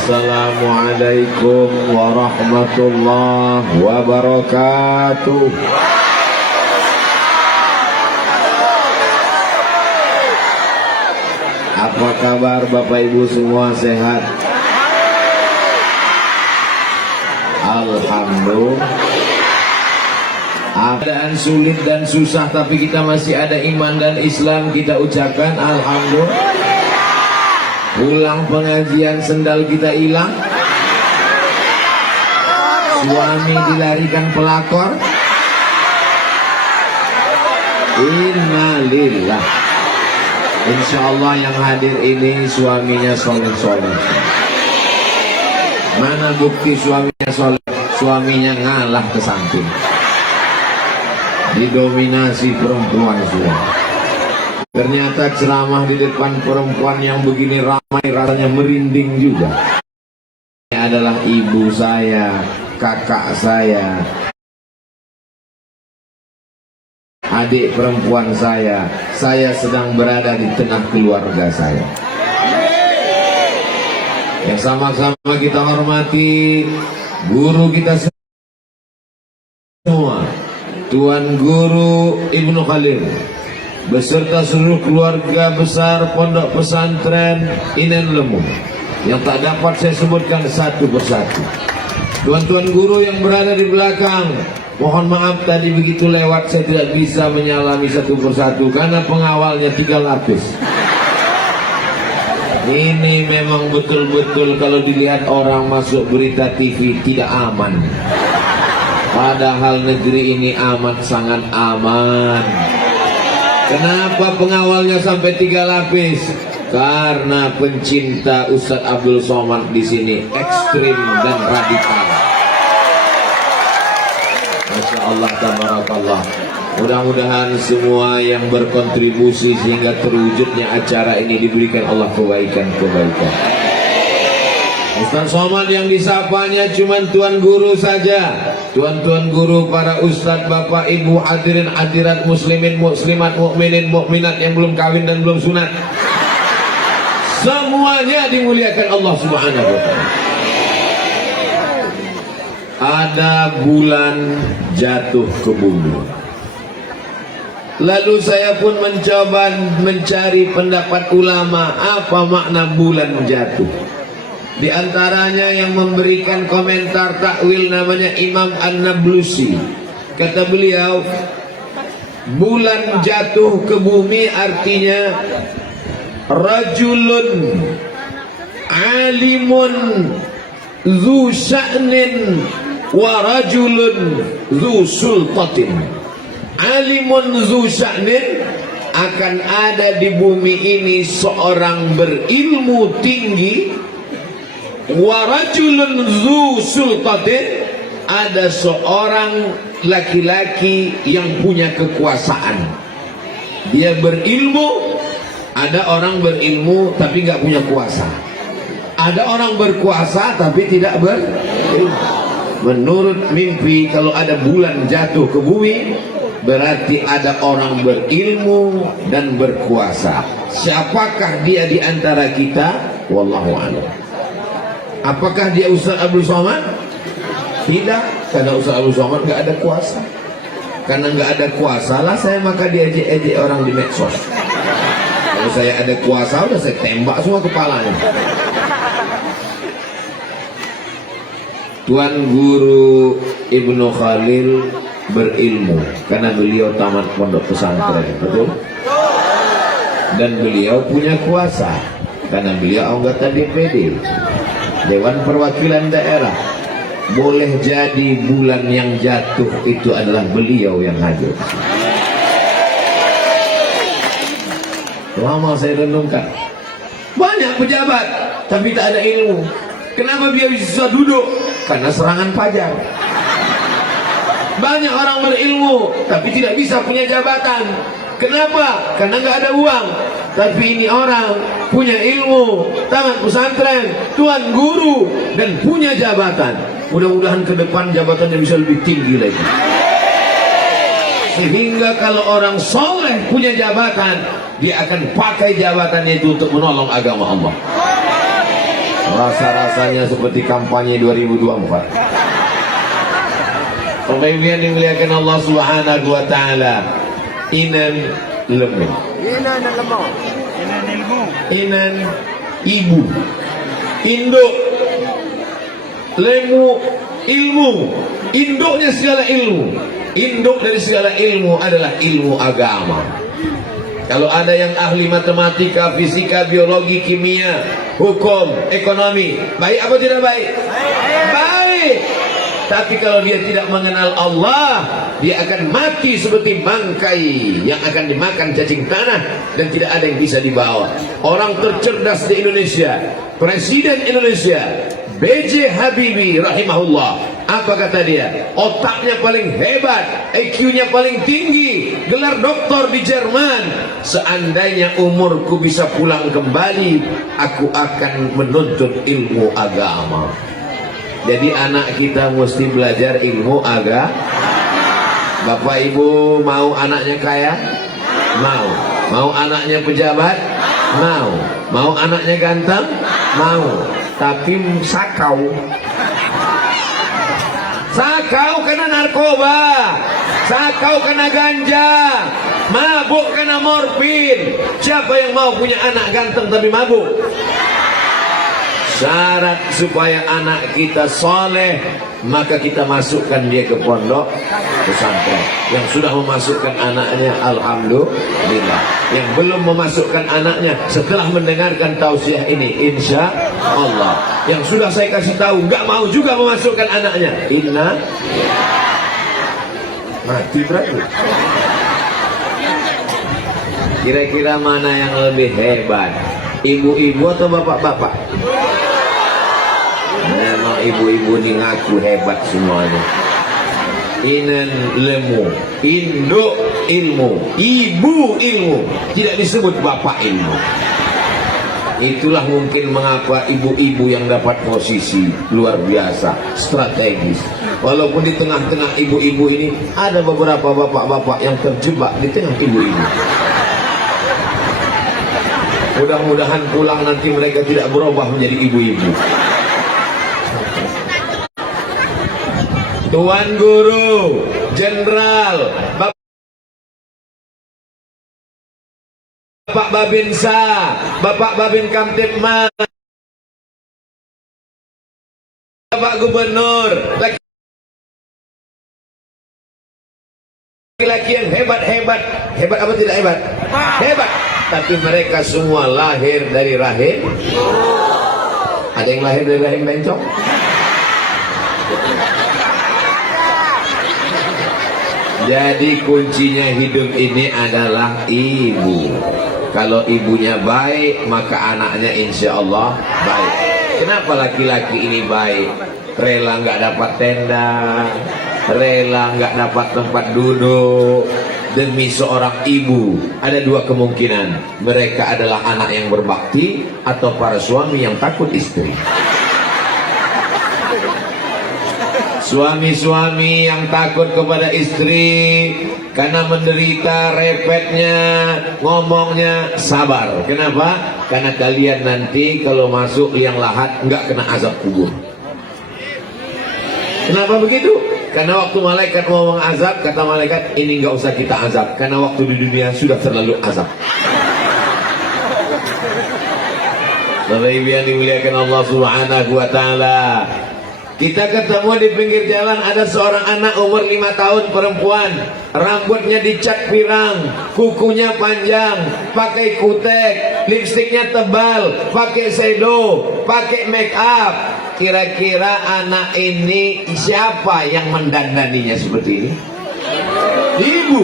Assalamualaikum warahmatullahi wabarakatuh. Apa kabar Bapak Ibu semua, sehat? Alhamdulillah. Keadaan sulit dan susah tapi kita masih ada iman dan Islam, kita ucapkan alhamdulillah. Pulang pengajian sendal kita hilang, suami dilarikan pelakor, innalillah. Insya Allah yang hadir ini suaminya soleh-soleh. Mana bukti suaminya soleh? Suaminya ngalah ke samping, didominasi perempuan semua. Ternyata ceramah di depan perempuan yang begini ramai rasanya merinding juga. Ini adalah ibu saya, kakak saya, adik perempuan saya sedang berada di tengah keluarga saya. Yang sama-sama kita hormati guru kita semua, Tuan Guru Ibnu Khalil beserta seluruh keluarga besar Pondok Pesantren Inen Lemu yang tak dapat saya sebutkan satu persatu. Tuan-tuan guru yang berada di belakang, mohon maaf tadi begitu lewat saya tidak bisa menyalami satu persatu karena pengawalnya 3 lapis. Ini memang betul-betul kalau dilihat orang masuk berita TV tidak aman. Padahal negeri ini amat sangat aman. Kenapa pengawalnya sampai 3 lapis? Karena pencinta Ustadz Abdul Somad di sini ekstrim dan radikal. Masya Allah, tabarakallah. Mudah-mudahan semua yang berkontribusi sehingga terwujudnya acara ini diberikan Allah kebaikan-kebaikan. Ustaz Somad yang disapanya cuma Tuan Guru saja. Tuan-tuan guru, para ustadz, bapak, ibu, hadirin, hadirat, muslimin, muslimat, mukminin, mukminat yang belum kawin dan belum sunat, semuanya dimuliakan Allah Subhanahu wa ta'ala. Ada bulan jatuh ke bumi. Lalu saya pun mencoba mencari pendapat ulama, apa makna bulan jatuh. Di antaranya yang memberikan komentar takwil namanya Imam An-Nablusi. Kata beliau, bulan jatuh ke bumi artinya rajulun alimun zu sya'nin wa rajulun zu sultatin. Alimun zu sya'nin, akan ada di bumi ini seorang berilmu tinggi, warajulun zu sultatin, ada seorang laki-laki yang punya kekuasaan. Dia berilmu. Ada orang berilmu tapi nggak punya kuasa. Ada orang berkuasa tapi tidak berilmu. Menurut mimpi, kalau ada bulan jatuh ke bumi berarti ada orang berilmu dan berkuasa. Siapakah dia di antara kita? Wallahu a'lam. Apakah dia Ustaz Abdul Somad? Tidak, karena Ustaz Abdul Somad nggak ada kuasa. Karena nggak ada kuasa lah saya maka diejek-ejek orang di medsos. Kalau saya ada kuasa udah saya tembak semua kepalanya. Tuan Guru Ibnu Khalil berilmu karena beliau tamat pondok pesantren, betul? Dan beliau punya kuasa karena beliau anggota DPD, Dewan Perwakilan Daerah. Boleh jadi bulan yang jatuh itu adalah beliau yang hadir. Lama saya renungkan, banyak pejabat tapi tak ada ilmu. Kenapa dia bisa duduk? Karena serangan fajar. Banyak orang berilmu tapi tidak bisa punya jabatan. Kenapa? Karena nggak ada uang. Tapi ini orang punya ilmu, tamat pesantren, tuan guru, dan punya jabatan. Mudah-mudahan ke depan jabatannya bisa lebih tinggi lagi. Sehingga kalau orang soleh punya jabatan, dia akan pakai jabatannya itu untuk menolong agama Allah. Rasa-rasanya seperti kampanye 2024. Pemimpin yang dimuliakan Allah Subhanahu wa taala. Inan lemu. Inan lemu. Inan ibu. Induk. Lemu ilmu. Induknya segala ilmu. Induk dari segala ilmu adalah ilmu agama. Kalau ada yang ahli matematika, fisika, biologi, kimia, hukum, ekonomi, baik apa tidak baik? Baik. Tapi kalau dia tidak mengenal Allah, dia akan mati seperti bangkai yang akan dimakan cacing tanah dan tidak ada yang bisa dibawa. Orang tercerdas di Indonesia, Presiden Indonesia, B.J. Habibie rahimahullah. Apa kata dia? Otaknya paling hebat, IQ-nya paling tinggi, gelar doktor di Jerman. Seandainya umurku bisa pulang kembali, aku akan menuntut ilmu agama. Jadi anak kita mesti belajar ilmu agama. Bapak ibu mau anaknya kaya? Mau. Mau anaknya pejabat? Mau. Mau anaknya ganteng? Mau. Tapi sakau. Sakau kena narkoba, sakau kena ganja, mabuk kena morfin. Siapa yang mau punya anak ganteng tapi mabuk? Syarat supaya anak kita soleh, maka kita masukkan dia ke pondok pesantren. Yang sudah memasukkan anaknya, alhamdulillah. Yang belum memasukkan anaknya, setelah mendengarkan tausiah ini, insya Allah. Yang sudah saya kasih tahu, nggak mau juga memasukkan anaknya, inna mati berarti. Kira-kira mana yang lebih hebat? Ibu-ibu atau bapak-bapak? Memang ibu-ibu ini ngaku hebat semuanya. Inan lemu, induk ilmu, ibu ilmu, tidak disebut bapak ilmu. Itulah mungkin mengapa ibu-ibu yang dapat posisi luar biasa, strategis. Walaupun di tengah-tengah ibu-ibu ini ada beberapa bapak-bapak yang terjebak di tengah ibu-ibu. Mudah-mudahan pulang nanti mereka tidak berubah menjadi ibu-ibu. Tuan Guru, Jenderal, Bapak Babinsa, Bapak Babin Kamtipmas, Bapak Gubernur, laki-laki yang hebat-hebat. Hebat apa tidak hebat? Hebat. Tapi mereka semua lahir dari rahim. Ada yang lahir dari rahim bencong? Jadi kuncinya hidup ini adalah ibu. Kalau ibunya baik, maka anaknya insya Allah baik. Kenapa laki-laki ini baik? Rela nggak dapat tenda, rela nggak dapat tempat duduk demi seorang ibu. Ada dua kemungkinan. Mereka adalah anak yang berbakti atau para suami yang takut istri. Suami-suami yang takut kepada istri karena menderita, repetnya, ngomongnya, sabar. Kenapa? Karena kalian nanti kalau masuk liang lahat nggak kena azab kubur. Kenapa begitu? Karena waktu malaikat mau mengazab, kata malaikat, ini nggak usah kita azab, karena waktu di dunia sudah terlalu azab. Bapak Ibu yang dimuliakan Allah Subhanahu wa taala. Kita ketemu di pinggir jalan, ada seorang anak umur 5 tahun perempuan, rambutnya dicat pirang, kukunya panjang, pakai kutek, lipstiknya tebal, pakai shadow, pakai make up. Kira-kira anak ini siapa yang mendandaninya seperti ini? Ibu.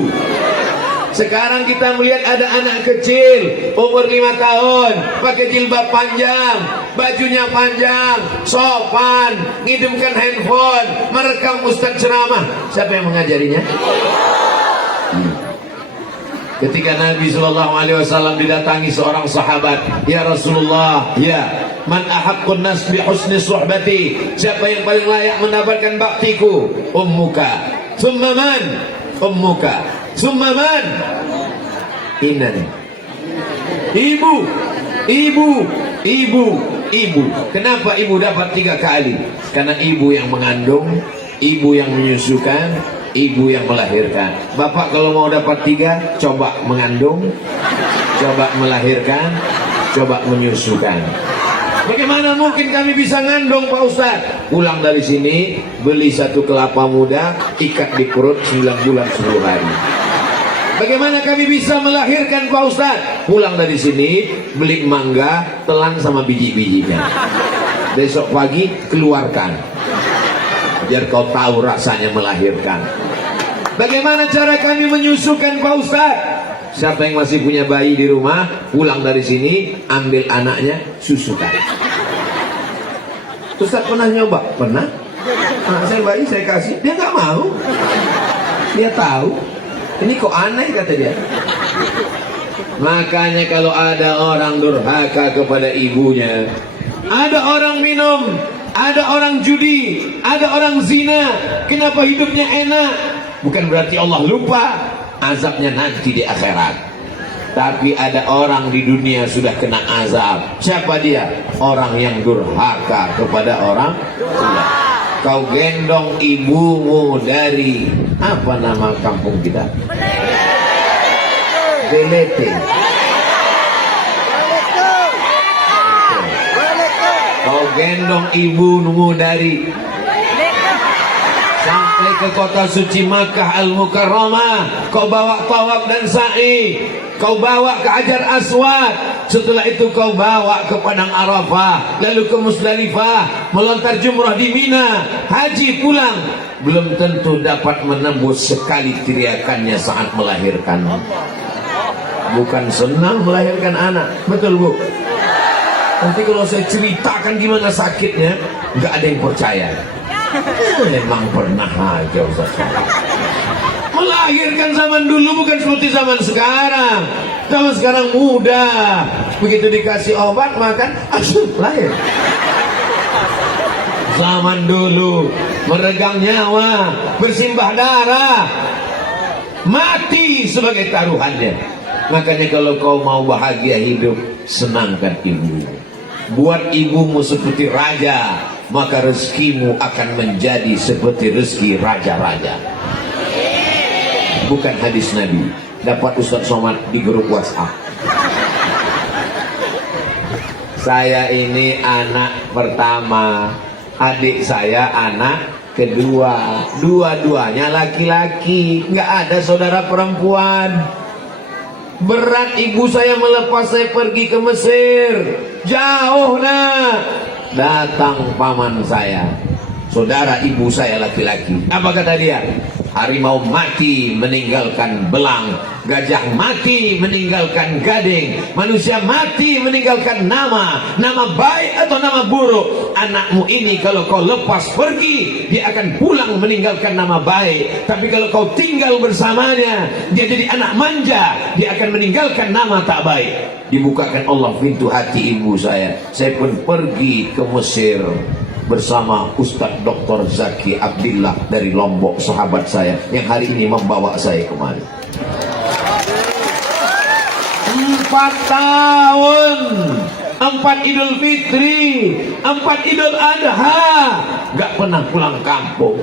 Sekarang kita melihat ada anak kecil umur 5 tahun, pakai jilbab panjang, bajunya panjang, sopan, ngidupkan handphone, merekam ustaz ceramah. Siapa yang mengajarinya? Ketika Nabi SAW didatangi seorang sahabat, ya Rasulullah, ya, man ahaqqun nas bi husni suhbati, siapa yang paling layak mendapatkan baktiku? Ummuka. Summa man? Ummuka. Summa man? Inan. Ibu, ibu, ibu. Ibu. Kenapa ibu dapat 3 kali? Karena ibu yang mengandung, ibu yang menyusukan, ibu yang melahirkan. Bapak kalau mau dapat 3, coba mengandung, coba melahirkan, coba menyusukan. Bagaimana mungkin kami bisa ngandung Pak Ustaz? Pulang dari sini, beli 1 kelapa muda, ikat di perut 9 bulan 10 hari. Bagaimana kami bisa melahirkan Pak Ustaz? Pulang dari sini, beli mangga, telan sama biji-bijinya. Besok pagi, keluarkan. Biar kau tahu rasanya melahirkan. Bagaimana cara kami menyusukan Pak Ustaz? Siapa yang masih punya bayi di rumah, pulang dari sini, ambil anaknya, susukan. Ustaz pernah nyoba? Pernah. Anak saya bayi, saya kasih, dia nggak mau. Dia tahu, ini kok aneh kata dia. Makanya kalau ada orang durhaka kepada ibunya, ada orang minum, ada orang judi, ada orang zina, kenapa hidupnya enak? Bukan berarti Allah lupa, azabnya nanti di akhirat. Tapi ada orang di dunia sudah kena azab. Siapa dia? Orang yang durhaka kepada orang tua. Kau gendong ibumu dari apa nama kampung kita? Belete. Kau gendong ibumu dari sampai ke kota suci Makkah Al-Mukarramah. Kau bawa tawaf dan sa'i, kau bawa ke Hajar Aswad, setelah itu kau bawa ke Padang Arafah, lalu ke Musdalifah, melontar jumrah di Mina, haji pulang. Belum tentu dapat menembus sekali teriakannya saat melahirkan. Bukan senang melahirkan anak, betul Bu? Nanti kalau saya ceritakan gimana sakitnya, nggak ada yang percaya. Memang pernah aja Ustaz. Melahirkan zaman dulu bukan seperti zaman sekarang. Zaman sekarang mudah, begitu dikasih obat makan, langsung lahir. Zaman dulu meregang nyawa, bersimbah darah, mati sebagai taruhannya. Makanya kalau kau mau bahagia hidup, senangkan ibu. Buat ibumu seperti raja, maka rezekimu akan menjadi seperti rezeki raja-raja. Bukan hadis Nabi. Dapat Ustaz Somad di grup WhatsApp. Saya ini anak pertama, adik saya anak kedua, dua-duanya laki-laki, nggak ada saudara perempuan. Berat ibu saya melepas saya pergi ke Mesir, jauh nak. Datang paman saya, saudara ibu saya laki-laki. Apa kata dia? Harimau mati meninggalkan belang, gajah mati meninggalkan gading, manusia mati meninggalkan nama baik atau nama buruk. Anakmu ini kalau kau lepas pergi, dia akan pulang meninggalkan nama baik. Tapi kalau kau tinggal bersamanya, dia jadi anak manja, dia akan meninggalkan nama tak baik. Dibukakan Allah pintu hati ibu saya. Saya pun pergi ke Mesir bersama Ustadz Dr. Zaki Abdillah dari Lombok, sahabat saya yang hari ini membawa saya kemari. 4 tahun, 4 Idul Fitri, 4 Idul Adha, gak pernah pulang kampung.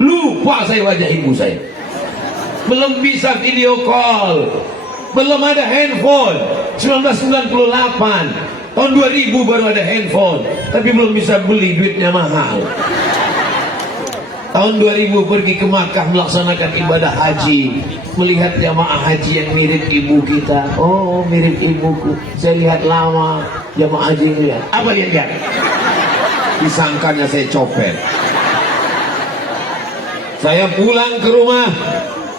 Lupa saya wajah ibu saya. Belum bisa video call, belum ada handphone. 1998 tahun 2000 baru ada handphone, tapi belum bisa beli, duitnya mahal. Tahun 2000 pergi ke Makkah melaksanakan ibadah haji, melihat jamaah haji yang mirip ibu kita. Oh, mirip ibuku. Saya lihat lama jamaah haji ini. Apa dia lihat? Disangkanya saya copet. Saya pulang ke rumah,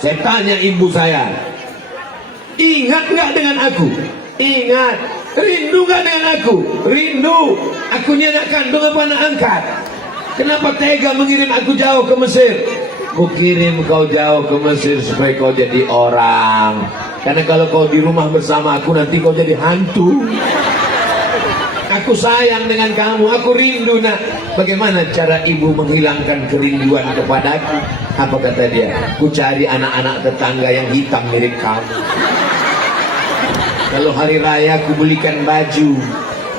saya tanya ibu saya, ingat nggak dengan aku? Ingat. Rindu gak dengan aku? Rindu. Aku ni anak kandung apa anak angkat? Kenapa tega mengirim aku jauh ke Mesir? Ku kirim kau jauh ke Mesir supaya kau jadi orang. Karena kalau kau di rumah bersama aku, nanti kau jadi hantu. Aku sayang dengan kamu, aku rindu nak. Bagaimana cara ibu menghilangkan kerinduan kepadaku? Apa kata dia? Ku cari anak-anak tetangga yang hitam mirip kamu. Kalau hari raya aku belikan baju,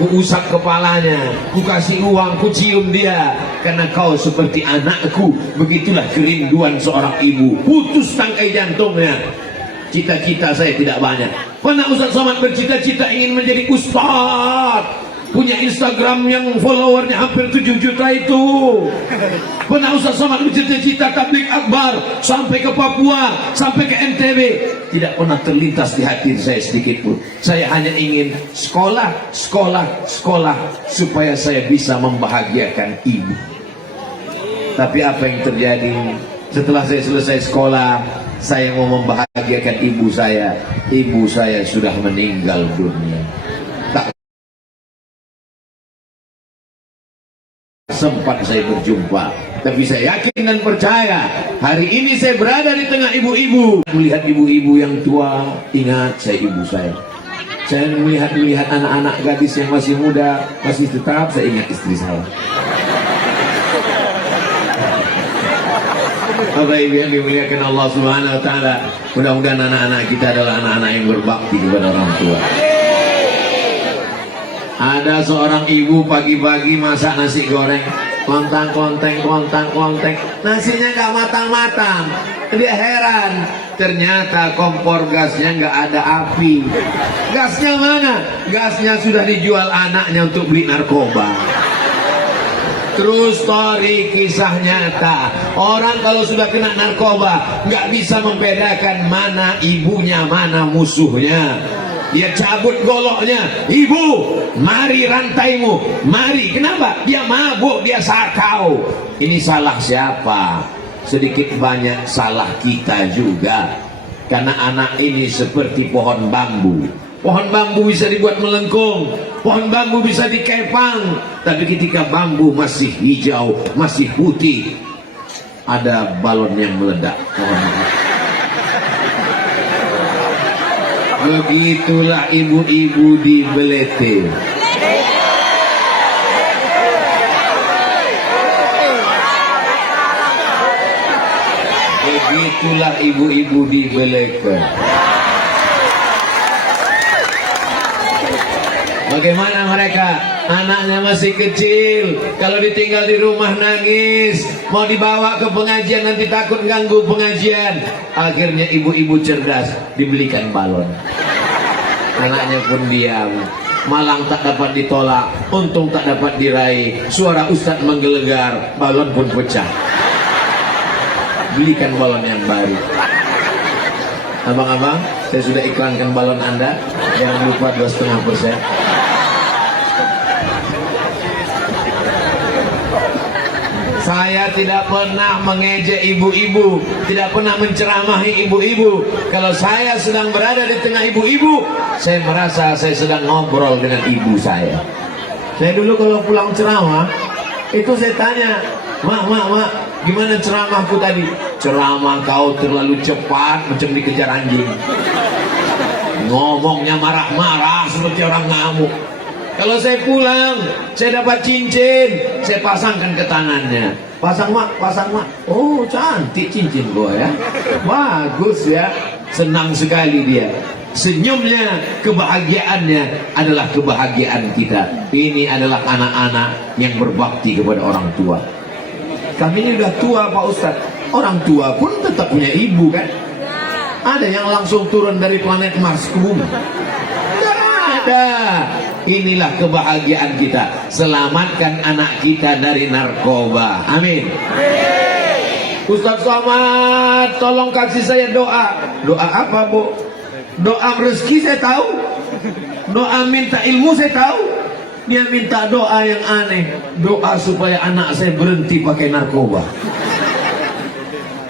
ku usap kepalanya, ku kasih uang, ku cium dia, karena kau seperti anakku. Begitulah kerinduan seorang ibu. Putus tangkai jantungnya. Cita-cita saya tidak banyak. Pernah Ustaz Somad bercita-cita ingin menjadi ustaz, punya Instagram yang followernya hampir 7 juta itu. Pernah Ustaz Somad bercita-cita tabligh akbar sampai ke Papua, sampai ke NTB. Tidak pernah terlintas di hati saya sedikit pun. Saya hanya ingin sekolah, sekolah, sekolah, supaya saya bisa membahagiakan ibu. Tapi apa yang terjadi setelah saya selesai sekolah? Saya mau membahagiakan ibu saya sudah meninggal dunia. Tak sempat saya berjumpa, tapi saya yakin dan percaya hari ini saya berada di tengah ibu-ibu. Melihat ibu-ibu yang tua, ingat saya ibu saya. Saya melihat anak-anak gadis yang masih muda, masih tetap saya ingat istri saya. Bapak Ibu yang dimuliakan Allah Subhanahu wa taala, mudah-mudahan anak-anak kita adalah anak-anak yang berbakti kepada orang tua. Ada seorang ibu pagi-pagi masak nasi goreng, kontang-konteng, nasinya nggak matang-matang. Dia heran, ternyata kompor gasnya nggak ada api. Gasnya mana? Gasnya sudah dijual anaknya untuk beli narkoba. True story, kisah nyata. Orang kalau sudah kena narkoba nggak bisa membedakan mana ibunya, mana musuhnya. Dia cabut goloknya, ibu, mari rantaimu, mari. Kenapa? Dia mabuk, dia sakau. Ini salah siapa? Sedikit banyak salah kita juga. Karena anak ini seperti pohon bambu. Pohon bambu bisa dibuat melengkung, pohon bambu bisa dikepang, tapi ketika bambu masih hijau, masih putih, ada balon yang meledak. Begitulah ibu-ibu di Belete. Begitulah ibu-ibu di Belete. Bagaimana mereka? Anaknya masih kecil, kalau ditinggal di rumah nangis, mau dibawa ke pengajian nanti takut ganggu pengajian. Akhirnya ibu-ibu cerdas, dibelikan balon. Anaknya pun diam. Malang tak dapat ditolak, untung tak dapat diraih. Suara ustadz menggelegar, balon pun pecah. Belikan balon yang baru. Abang-abang, saya sudah iklankan balon Anda. Jangan lupa 2,5%. Saya tidak pernah mengejek ibu-ibu, tidak pernah menceramahi ibu-ibu. Kalau saya sedang berada di tengah ibu-ibu, saya merasa saya sedang ngobrol dengan ibu saya. Saya dulu kalau pulang ceramah, itu saya tanya, mak, gimana ceramahku tadi? Ceramah kau terlalu cepat, macam dikejar anjing. Ngomongnya marah-marah seperti orang ngamuk. Kalau saya pulang, saya dapat cincin, saya pasangkan ke tangannya. Pasang mak. Oh, cantik cincin gua ya. Bagus ya. Senang sekali dia. Senyumnya, kebahagiaannya adalah kebahagiaan kita. Ini adalah anak-anak yang berbakti kepada orang tua. Kami ini udah tua Pak Ustadz. Orang tua pun tetap punya ibu kan. Ada yang langsung turun dari planet Mars ke bumi? Tidak ada. Inilah kebahagiaan kita. Selamatkan anak kita dari narkoba. Amin. Ustaz Somad, tolong kasih saya doa. Doa apa, Bu? Doa rezeki saya tahu. Doa minta ilmu saya tahu. Dia minta doa yang aneh. Doa supaya anak saya berhenti pakai narkoba.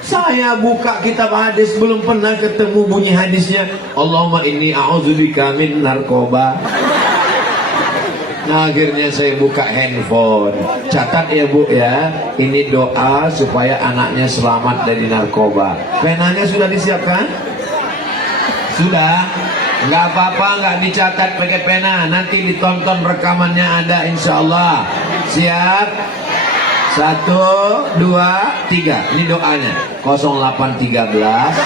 Saya buka kitab hadis, belum pernah ketemu bunyi hadisnya Allahumma inni a'udzubika min narkoba. Nah, akhirnya saya buka handphone. Catat ya Bu ya, ini doa supaya anaknya selamat dari narkoba. Penanya sudah disiapkan? Sudah? Nggak apa-apa, nggak dicatat pakai pena. Nanti ditonton rekamannya ada insya Allah. Siap? 1, 2, 3. Ini doanya 0813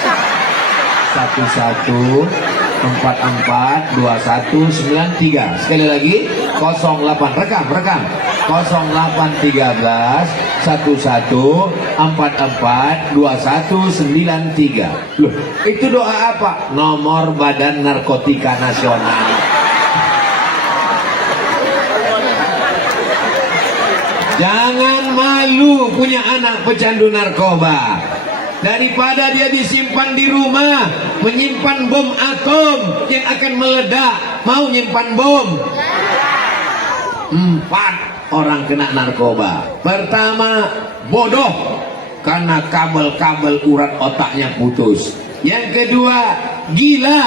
11 442193. Sekali lagi 08, rekam 0813 11442193. Loh, itu doa apa? Nomor Badan Narkotika Nasional. Jangan malu punya anak pecandu narkoba. Daripada dia disimpan di rumah menyimpan bom atom yang akan meledak, mau nyimpan bom. 4 orang kena narkoba. Pertama, bodoh karena kabel-kabel urat otaknya putus. Yang kedua, gila,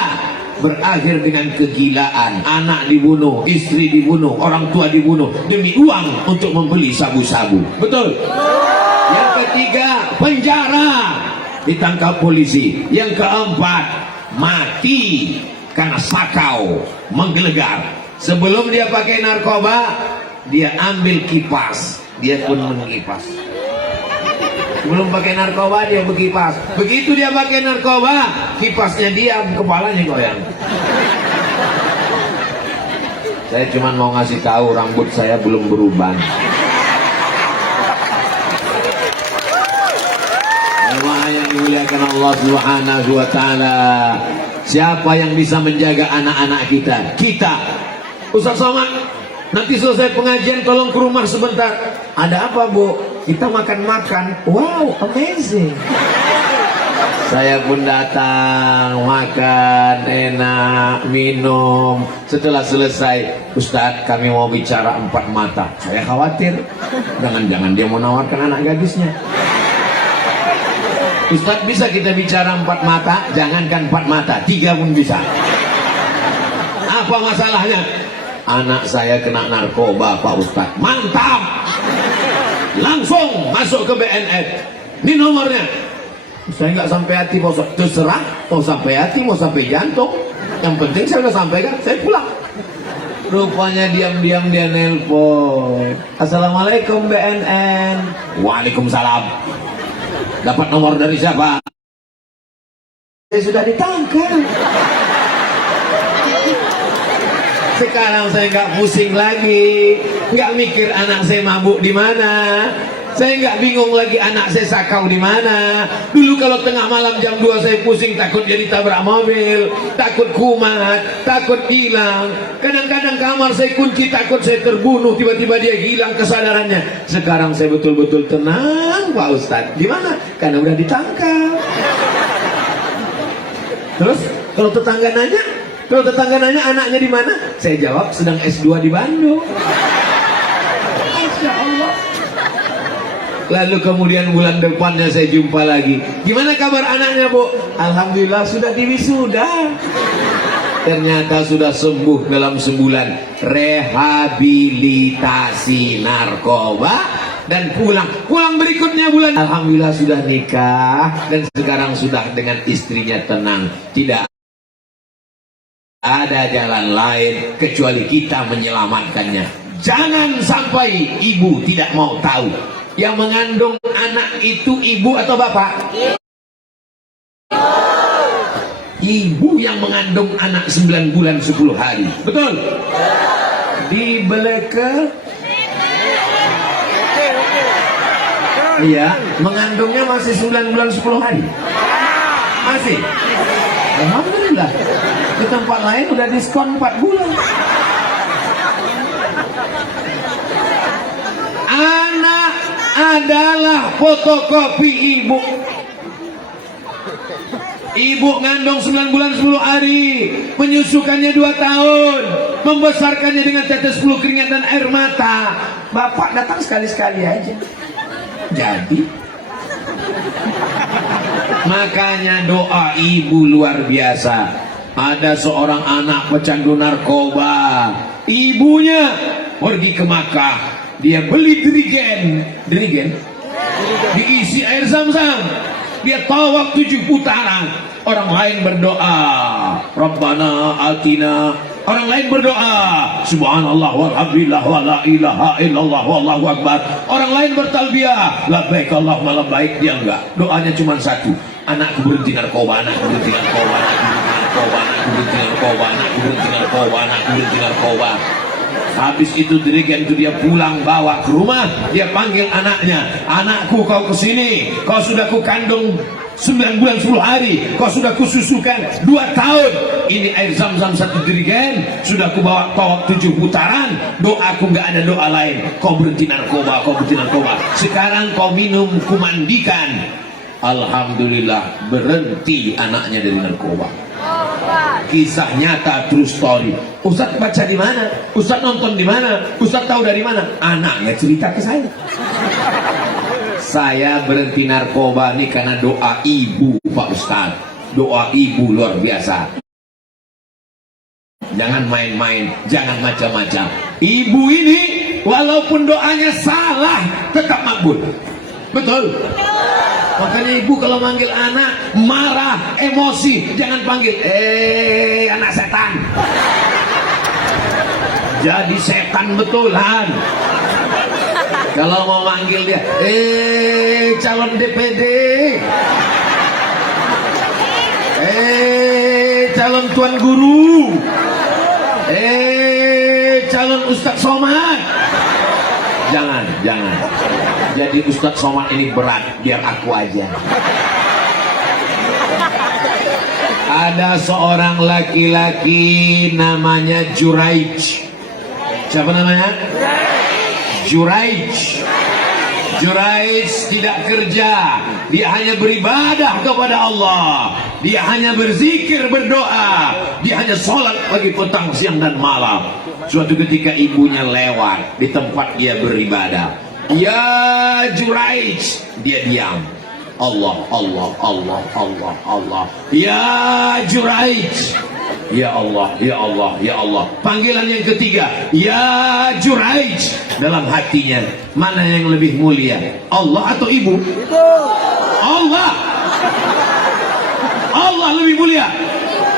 berakhir dengan kegilaan. Anak dibunuh, istri dibunuh, orang tua dibunuh demi uang untuk membeli sabu-sabu. Betul? Yang ketiga, penjara, ditangkap polisi. Yang keempat, mati karena sakau menggelegar. Sebelum dia pakai narkoba, dia ambil kipas, dia pun mengipas. Sebelum pakai narkoba dia berkipas. Begitu dia pakai narkoba, kipasnya diam, kepalanya goyang. Saya cuma mau ngasih tahu, rambut saya belum beruban. Yang dimuliakan Allah Subhanahu wa taala. Siapa yang bisa menjaga anak-anak kita? Kita. Ustaz Somad, nanti selesai pengajian tolong ke rumah sebentar. Ada apa, Bu? Kita makan-makan. Wow, amazing. Saya pun datang, makan, enak, minum. Setelah selesai, Ustaz, kami mau bicara 4 mata. Saya khawatir, jangan-jangan dia mau nawarkan anak gadisnya. Ustaz, bisa kita bicara 4 mata? Jangankan 4 mata, 3 pun bisa. Apa masalahnya? Anak saya kena narkoba, Pak Ustaz. Mantap! Langsung masuk ke BNN. Ini nomornya. Saya nggak sampai hati, Pak Ustaz. Terserah, mau sampai hati, mau sampai jantung. Yang penting saya udah sampaikan, saya pulang. Rupanya diam-diam dia nelpon. Assalamualaikum BNN. Waalaikumsalam. Dapat nomor dari siapa? Saya sudah ditangkap. Sekarang saya nggak pusing lagi, nggak mikir anak saya mabuk di mana. Saya nggak bingung lagi anak saya sakau di mana. Dulu kalau tengah malam jam 2 saya pusing, takut dia ditabrak mobil, takut kumat, takut hilang. Kadang-kadang kamar saya kunci, takut saya terbunuh, tiba-tiba dia hilang kesadarannya. Sekarang saya betul-betul tenang, Pak Ustadz. Di mana? Karena udah ditangkap. Terus kalau tetangga nanya anaknya di mana? Saya jawab sedang S2 di Bandung. Masya Allah. Lalu kemudian bulan depannya saya jumpa lagi. Gimana kabar anaknya, Bu? Alhamdulillah sudah diwisuda. Ternyata sudah sembuh dalam sebulan. Rehabilitasi narkoba dan pulang berikutnya bulan. Alhamdulillah sudah nikah dan sekarang sudah dengan istrinya tenang. Tidak ada jalan lain kecuali kita menyelamatkannya. Jangan sampai ibu tidak mau tahu. Yang mengandung anak itu ibu atau bapak? Ibu yang mengandung anak 9 bulan 10 hari. Betul? Di beleke. Iya, mengandungnya masih 9 bulan 10 hari. Masih. Alhamdulillah. Di tempat lain udah diskon 4 bulan. Anak adalah fotokopi ibu. Ibu ngandung 9 bulan 10 hari, menyusukannya 2 tahun, membesarkannya dengan tetes flu keringat dan air mata. Bapak datang sekali-sekali aja. Jadi makanya doa ibu luar biasa. Ada seorang anak pecandu narkoba, ibunya pergi ke Makkah. Dia beli dirigen, diisi air zam-zam. Dia tawaf 7 putaran. Orang lain berdoa, Rabbana atina. Orang lain berdoa, Subhanallah walhamdulillah wa la ilaha illallah wallahu akbar. Orang lain bertalbiyah, labbaik Allahumma labbaik. Dia enggak. Doanya cuma satu. Anakku berhenti narkoba, anakku berhenti narkoba, anakku berhenti narkoba. narkoba, anakku berhenti narkoba, anakku berhenti narkoba, anakku berhenti narkoba. Habis itu dirigen itu dia pulang bawa ke rumah, dia panggil anaknya, anakku kau kesini, kau sudah ku kandung 9 bulan 10 hari, kau sudah kususukan 2 tahun. Ini air zam-zam 1 dirigen, sudah ku bawa kau 7 putaran. Doaku nggak ada doa lain. Kau berhenti narkoba, kau berhenti narkoba. Sekarang kau minum, ku mandikan. Alhamdulillah berhenti anaknya dari narkoba. Kisah nyata, true story. Ustaz baca di mana? Ustaz nonton di mana? Ustaz tahu dari mana? Anaknya cerita ke saya. Saya berhenti narkoba ini karena doa ibu, Pak Ustaz. Doa ibu luar biasa. Jangan main-main, jangan macam-macam. Ibu ini walaupun doanya salah tetap makbul. Betul? Makanya ibu kalau manggil anak marah, emosi, jangan panggil anak setan. Jadi setan betulan. Kalau mau manggil dia, calon DPD, calon tuan guru, calon Ustadz Somad. Jangan. Jadi Ustadz Somad ini berat, biar aku aja. Ada seorang laki-laki namanya Juraij. Siapa namanya? Juraij tidak kerja, dia hanya beribadah kepada Allah, dia hanya berzikir, berdoa, dia hanya sholat pagi, petang, siang dan malam. Suatu ketika ibunya lewat di tempat dia beribadah. Ya Juraij, dia diam. Allah. Ya Juraij. Ya Allah. Panggilan yang ketiga, ya Juraij. Dalam hatinya, mana yang lebih mulia, Allah atau ibu? Allah lebih mulia.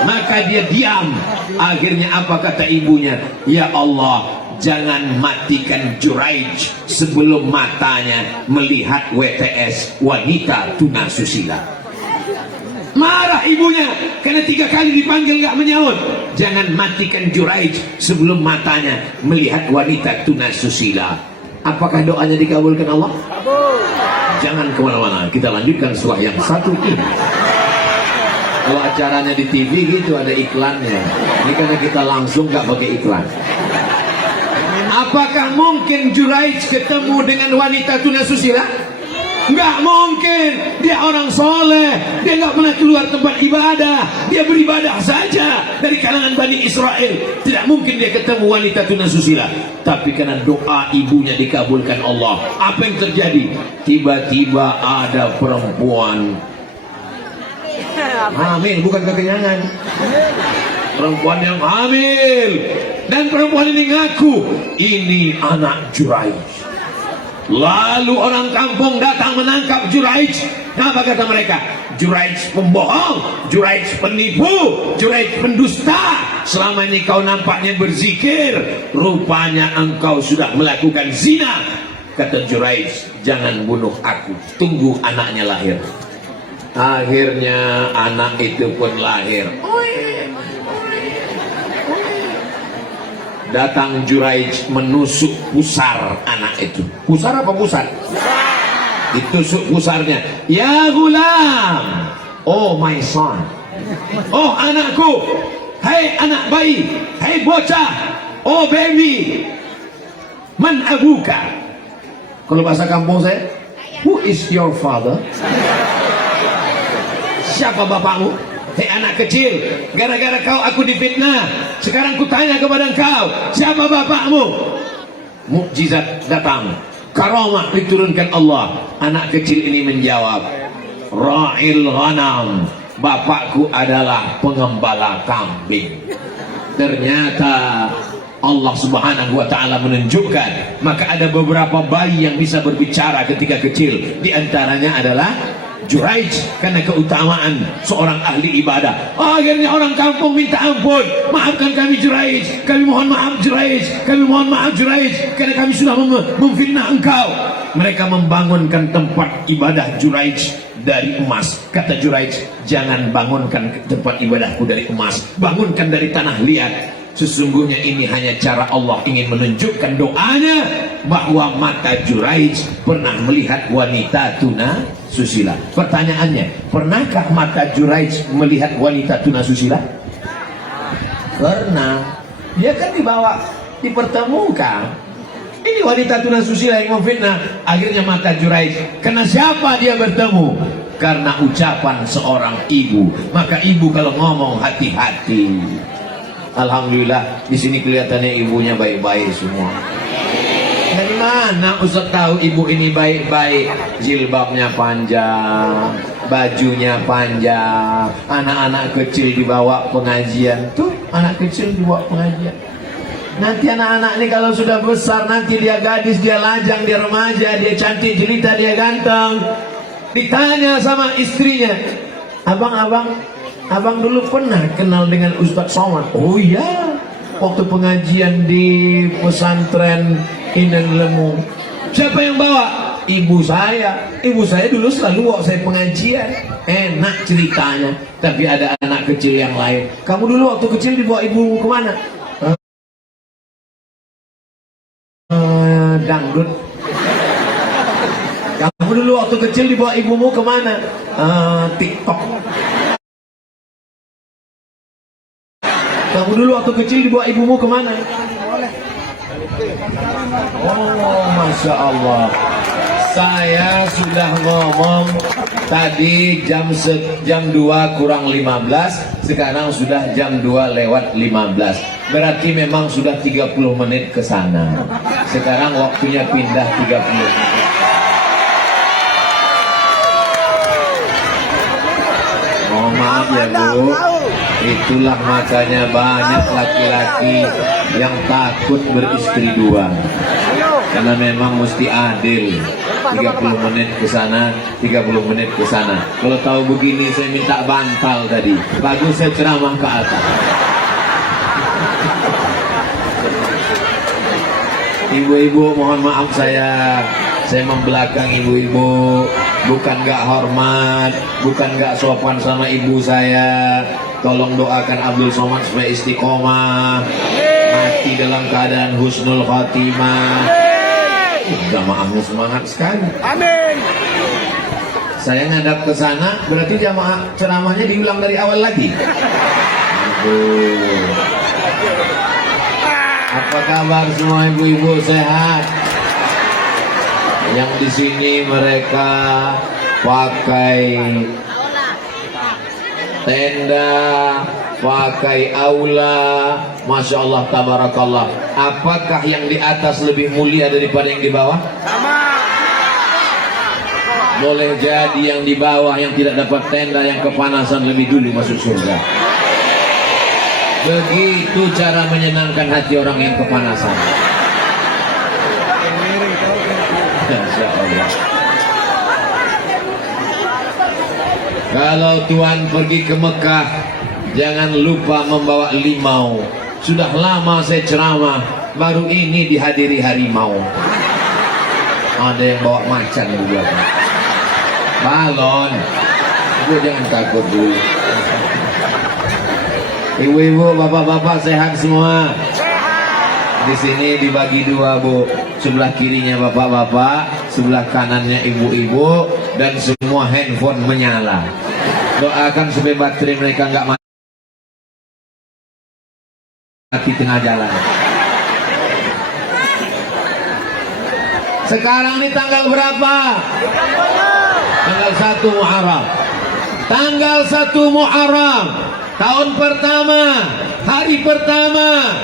Maka dia diam. Akhirnya apa kata ibunya? Ya Allah, jangan matikan Juraij sebelum matanya melihat WTS, wanita tunasusila. Marah ibunya karena 3 kali dipanggil gak menyaut. Jangan matikan Juraij sebelum matanya melihat wanita tunasusila. Apakah doanya dikabulkan Allah? Jangan kemana-mana, kita lanjutkan setelah yang satu ini. Kalau acaranya di TV gitu ada iklannya. Ini karena kita langsung gak pakai iklan. Apakah mungkin Juraij ketemu dengan wanita tunasusila? Nggak mungkin. Dia orang soleh, dia nggak pernah keluar tempat ibadah, dia beribadah saja dari kalangan Bani Israel. Tidak mungkin dia ketemu wanita tunasusila. Tapi karena doa ibunya dikabulkan Allah, apa yang terjadi? Tiba-tiba ada perempuan hamil, bukan kekenyangan, perempuan yang hamil, dan perempuan ini ngaku ini anak Juraij. Lalu orang kampung datang menangkap Juraij. Apa kata mereka? Juraij pembohong, Juraij penipu, Juraij pendusta. Selama ini kau nampaknya berzikir, rupanya engkau sudah melakukan zina. Kata Juraij, jangan bunuh aku, tunggu anaknya lahir. Akhirnya anak itu pun lahir. Datang Juraij menusuk pusar anak itu. Pusar apa pusat? Ditusuk pusarnya. Ya gulam, oh my son, oh anakku, hai anak bayi, hai bocah, oh baby, man abuka. Kalau bahasa kampung saya, who is your father? Siapa bapakmu? Hei anak kecil, gara-gara kau aku difitnah. Sekarang ku tanya kepada engkau, siapa bapakmu? Mukjizat datang, karamah diturunkan Allah. Anak kecil ini menjawab, Ra'il ghanam, bapakku adalah pengembala kambing. Ternyata Allah subhanahu wa ta'ala menunjukkan, maka ada beberapa bayi yang bisa berbicara ketika kecil. Di antaranya adalah Juraij, karena keutamaan seorang ahli ibadah. Akhirnya orang kampung minta ampun, maafkan kami Juraij, kami mohon maaf Juraij, kami mohon maaf Juraij, karena kami sudah memfitnah engkau. Mereka membangunkan tempat ibadah Juraij dari emas. Kata Juraij, jangan bangunkan tempat ibadahku dari emas, bangunkan dari tanah liat. Sesungguhnya ini hanya cara Allah ingin menunjukkan doanya bahwa mata Juraij pernah melihat wanita tuna susila. Pertanyaannya, pernahkah mata Juraij melihat wanita tuna susila? Pernah. Dia kan dipertemukan. Ini wanita tuna susila yang memfitnah. Akhirnya mata Juraij, kena siapa dia bertemu? Karena ucapan seorang ibu. Maka ibu kalau ngomong hati-hati. Alhamdulillah di sini kelihatannya ibunya baik-baik semua. Dari mana Ustaz tahu ibu ini baik-baik? Jilbabnya panjang, bajunya panjang, anak-anak kecil dibawa pengajian. Tuh, anak kecil dibawa pengajian. Nanti anak-anak ini kalau sudah besar, nanti dia gadis, dia lajang, dia remaja, dia cantik jelita, dia ganteng. Ditanya sama istrinya, abang dulu pernah kenal dengan Ustaz Somad? Oh iya, waktu pengajian di pesantren Inan Lemu. Siapa yang bawa? Ibu saya. Ibu saya dulu selalu bawa saya pengajian. Enak ceritanya. Tapi ada anak kecil yang lain. Kamu dulu waktu kecil dibawa ibumu kemana? Dangdut. Kamu dulu waktu kecil dibawa ibumu kemana? TikTok. Kamu dulu waktu kecil dibawa ibumu kemana? Oh, Masya Allah. Saya sudah ngomong tadi jam 2 kurang 15. Sekarang sudah jam 2 lewat 15. Berarti memang sudah 30 menit ke sana. Sekarang waktunya pindah 30 menit. Mohon maaf ya Bu. Itulah makanya banyak laki-laki yang takut beristri dua. Karena memang mesti adil. 30 menit ke sana, 30 menit ke sana. Kalau tahu begini saya minta bantal tadi. Bagus saya ceramah ke atas. Ibu-ibu mohon maaf saya membelakang ibu-ibu. Bukan gak hormat, bukan gak sopan sama ibu saya. Tolong doakan Abdul Somad supaya istiqomah, mati dalam keadaan husnul khotimah. Jamaahnya semangat sekali. Amin. Saya ngadap ke sana, berarti jamaah ceramahnya diulang dari awal lagi. Apa kabar semua ibu-ibu, sehat? Yang di sini mereka pakai tenda, pakai aula, Masya Allah, tabarakallah. Apakah yang di atas lebih mulia daripada yang di bawah? Sama. Boleh jadi yang di bawah yang tidak dapat tenda, yang kepanasan lebih dulu masuk surga. Begitu cara menyenangkan hati orang yang kepanasan. Masya Allah. Kalau Tuhan pergi ke Mekah, jangan lupa membawa limau. Sudah lama saya ceramah, baru ini dihadiri harimau. Ada yang bawa macan juga. Balon. Ibu jangan takut dulu. Ibu-ibu, bapak-bapak sehat semua. Di sini dibagi dua Bu. Sebelah kirinya bapak-bapak, sebelah kanannya ibu-ibu, dan semua handphone menyala. Doakan supaya baterai mereka nggak mati tengah jalan. Sekarang ini tanggal berapa? Tanggal 1 Muharram. Tanggal 1 Muharram, tahun pertama, hari pertama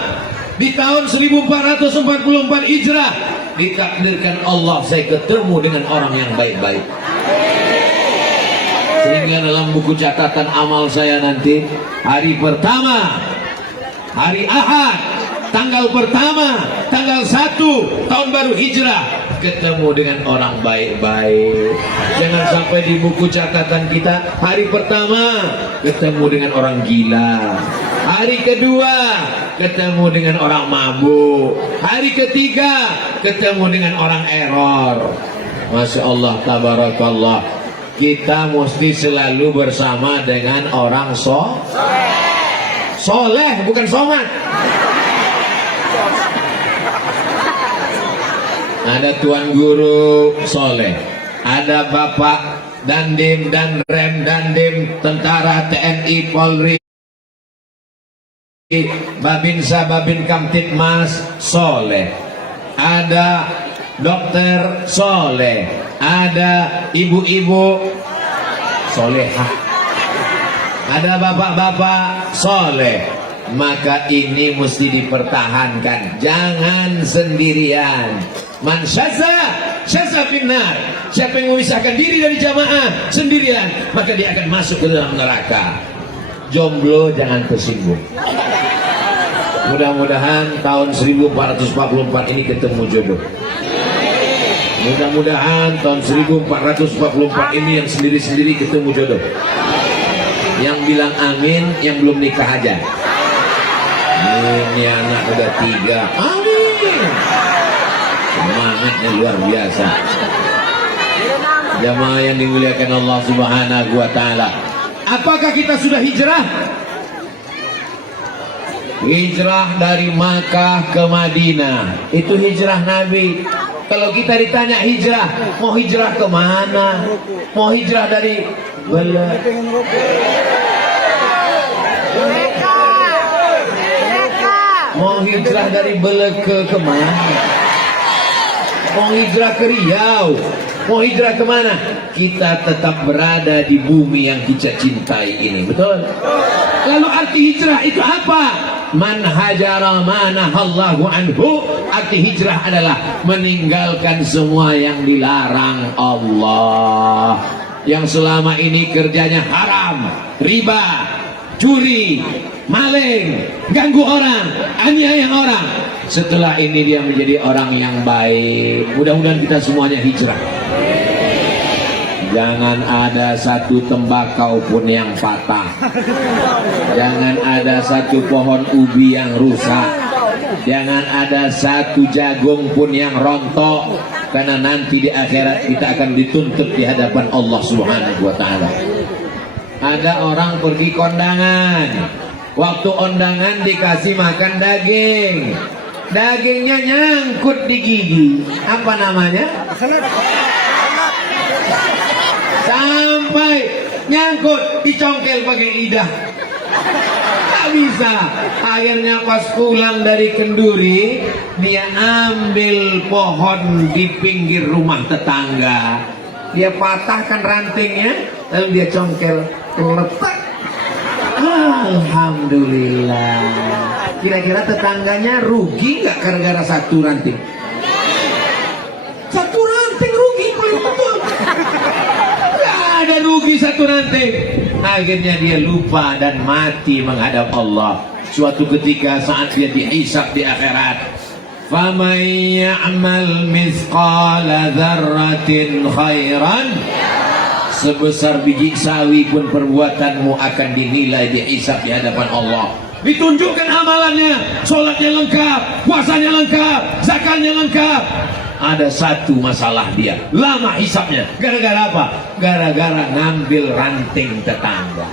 di tahun 1444 Hijrah, ditakdirkan Allah saya ketemu dengan orang yang baik-baik. Sehingga dalam buku catatan amal saya nanti, hari pertama, hari Ahad, tanggal pertama, tanggal 1 tahun baru Hijrah, ketemu dengan orang baik-baik. Jangan sampai di buku catatan kita, hari pertama ketemu dengan orang gila, hari kedua ketemu dengan orang mabuk, hari ketiga ketemu dengan orang error. Masya Allah, tabarakallah. kita mesti selalu bersama dengan orang soleh, bukan somat. Ada tuan guru soleh, ada bapak dandim dan rem dandim tentara TNI Polri, Babinsa Babin Kamtipmas soleh, ada dokter soleh, ada ibu-ibu solehah, ada bapak-bapak soleh. Maka ini mesti dipertahankan, jangan sendirian. Man syazza finnar, siapa yang memisahkan diri dari jamaah sendirian, maka dia akan masuk ke dalam neraka. Jomblo jangan tersinggung. Mudah-mudahan tahun 1444 ini ketemu jodoh. Mudah-mudahan tahun 1444 ini yang sendiri-sendiri ketemu jodoh. Yang bilang amin yang belum nikah aja. Ini anak udah 3. Amin. Semangatnya luar biasa. Jamaah yang dimuliakan Allah Subhanahu wa taala. Apakah kita sudah hijrah? Hijrah dari Makkah ke Madinah. Itu hijrah Nabi. Kalau kita ditanya hijrah, mau hijrah ke mana? Mau hijrah dari mau hijrah dari Beleke ke mana? Mau hijrah ke Riau? Mau hijrah kemana? Kita tetap berada di bumi yang kita cintai ini, betul? Lalu arti hijrah itu apa? Man hajara manahallahu anhu. Arti hijrah adalah meninggalkan semua yang dilarang Allah, yang selama ini kerjanya haram, riba, curi, maling, ganggu orang, aniaya orang. Setelah ini dia menjadi orang yang baik. Mudah-mudahan kita semuanya hijrah. Jangan ada satu tembakau pun yang patah. Jangan ada satu pohon ubi yang rusak. Jangan ada satu jagung pun yang rontok. Karena nanti di akhirat kita akan dituntut di hadapan Allah Subhanahu wa taala. Ada orang pergi kondangan. Waktu kondangan dikasih makan daging. Dagingnya nyangkut di gigi. Apa namanya? Sampai nyangkut, dicongkel pakai lidah. Tak bisa. Akhirnya pas pulang dari kenduri, dia ambil pohon di pinggir rumah tetangga. Dia patahkan rantingnya, lalu dia congkel, letak. Alhamdulillah. Kira-kira tetangganya rugi nggak gara-gara satu ranting? Satu ranting rugi paling betul. Nggak ada rugi satu ranting. Akhirnya dia lupa dan mati menghadap Allah. Suatu ketika saat dia dihisab di akhirat, faman ya'mal mithqala dzarratin khairan, sebesar biji sawi pun perbuatanmu akan dinilai dihisab di hadapan Allah. Ditunjukkan amalannya, sholatnya lengkap, puasanya lengkap, zakatnya lengkap. Ada satu masalah dia, lama hisabnya. Gara-gara apa? Gara-gara ngambil ranting tetangga.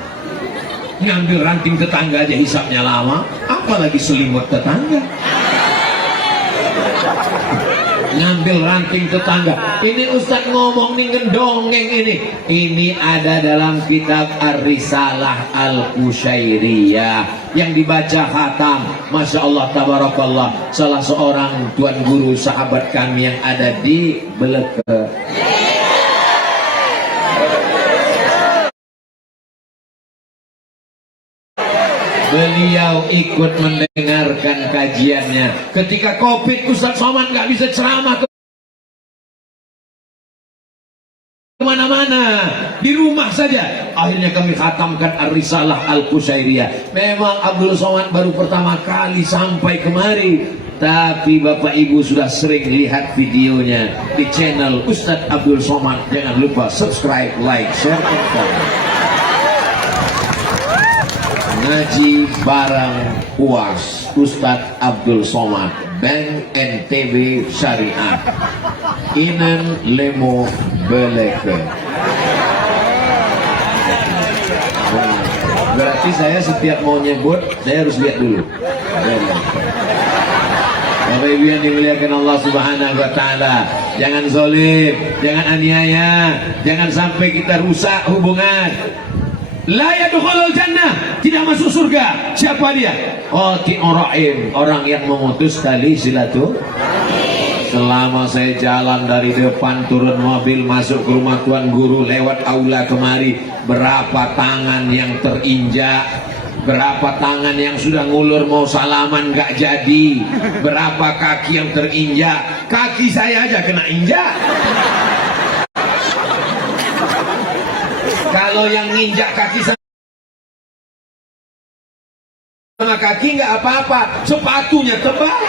Ngambil ranting tetangga aja hisabnya lama, apalagi selimut tetangga. Ngambil ranting tetangga. Ini Ustadz ngomong nih, ngedongeng ini. Ini ada dalam kitab Ar-Risalah Al-Qushairiyah yang dibaca khatam. Masya Allah, tabarakallah. Salah seorang tuan guru sahabat kami yang ada di Beleke. Beliau ikut mendengarkan kajiannya. Ketika Covid, Ustadz Somad nggak bisa ceramah kemana-mana, di rumah saja. Akhirnya kami khatamkan Ar-Risalah Al-Qushairiyah. Memang Abdul Somad baru pertama kali sampai kemari, tapi Bapak Ibu sudah sering lihat videonya di channel Ustadz Abdul Somad. Jangan lupa subscribe, like, share, dan comment. Ngaji barang UAS Ustadz Abdul Somad, Bank NTB Syariah, Inen Lemo Beleke. Tapi saya setiap mau nyebut, saya harus lihat dulu. Bapak Ibu yang dimuliakan Allah Subhanahu wa taala, jangan zalim, jangan aniaya, jangan sampai kita rusak hubungan. La yadkhulul jannah, tidak masuk surga. Siapa dia? Qati'ur rahim, orang yang memutus tali silaturahim. Selama saya jalan dari depan turun mobil masuk ke rumah Tuan Guru lewat aula kemari, berapa tangan yang terinjak, berapa tangan yang sudah ngulur mau salaman gak jadi, berapa kaki yang terinjak. Kaki saya aja kena injak. Kalau yang nginjak kaki sama kaki nggak apa-apa, sepatunya tebal.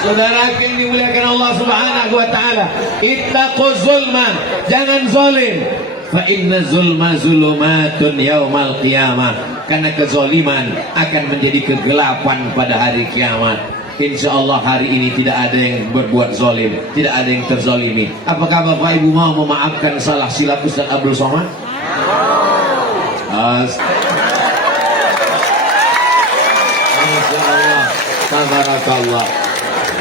Saudara yang dimuliakan Allah Subhanahu wa taala, ittaquz zulman, jangan zalim. Fa inna zulma zulumatun yaumal qiyamah. Karena kezaliman akan menjadi kegelapan pada hari kiamat. Insya Allah hari ini tidak ada yang berbuat zalim, tidak ada yang terzalimi. Apakah Bapak Ibu mau memaafkan salah silap Ustaz Abdul Somad? Tabarakallah.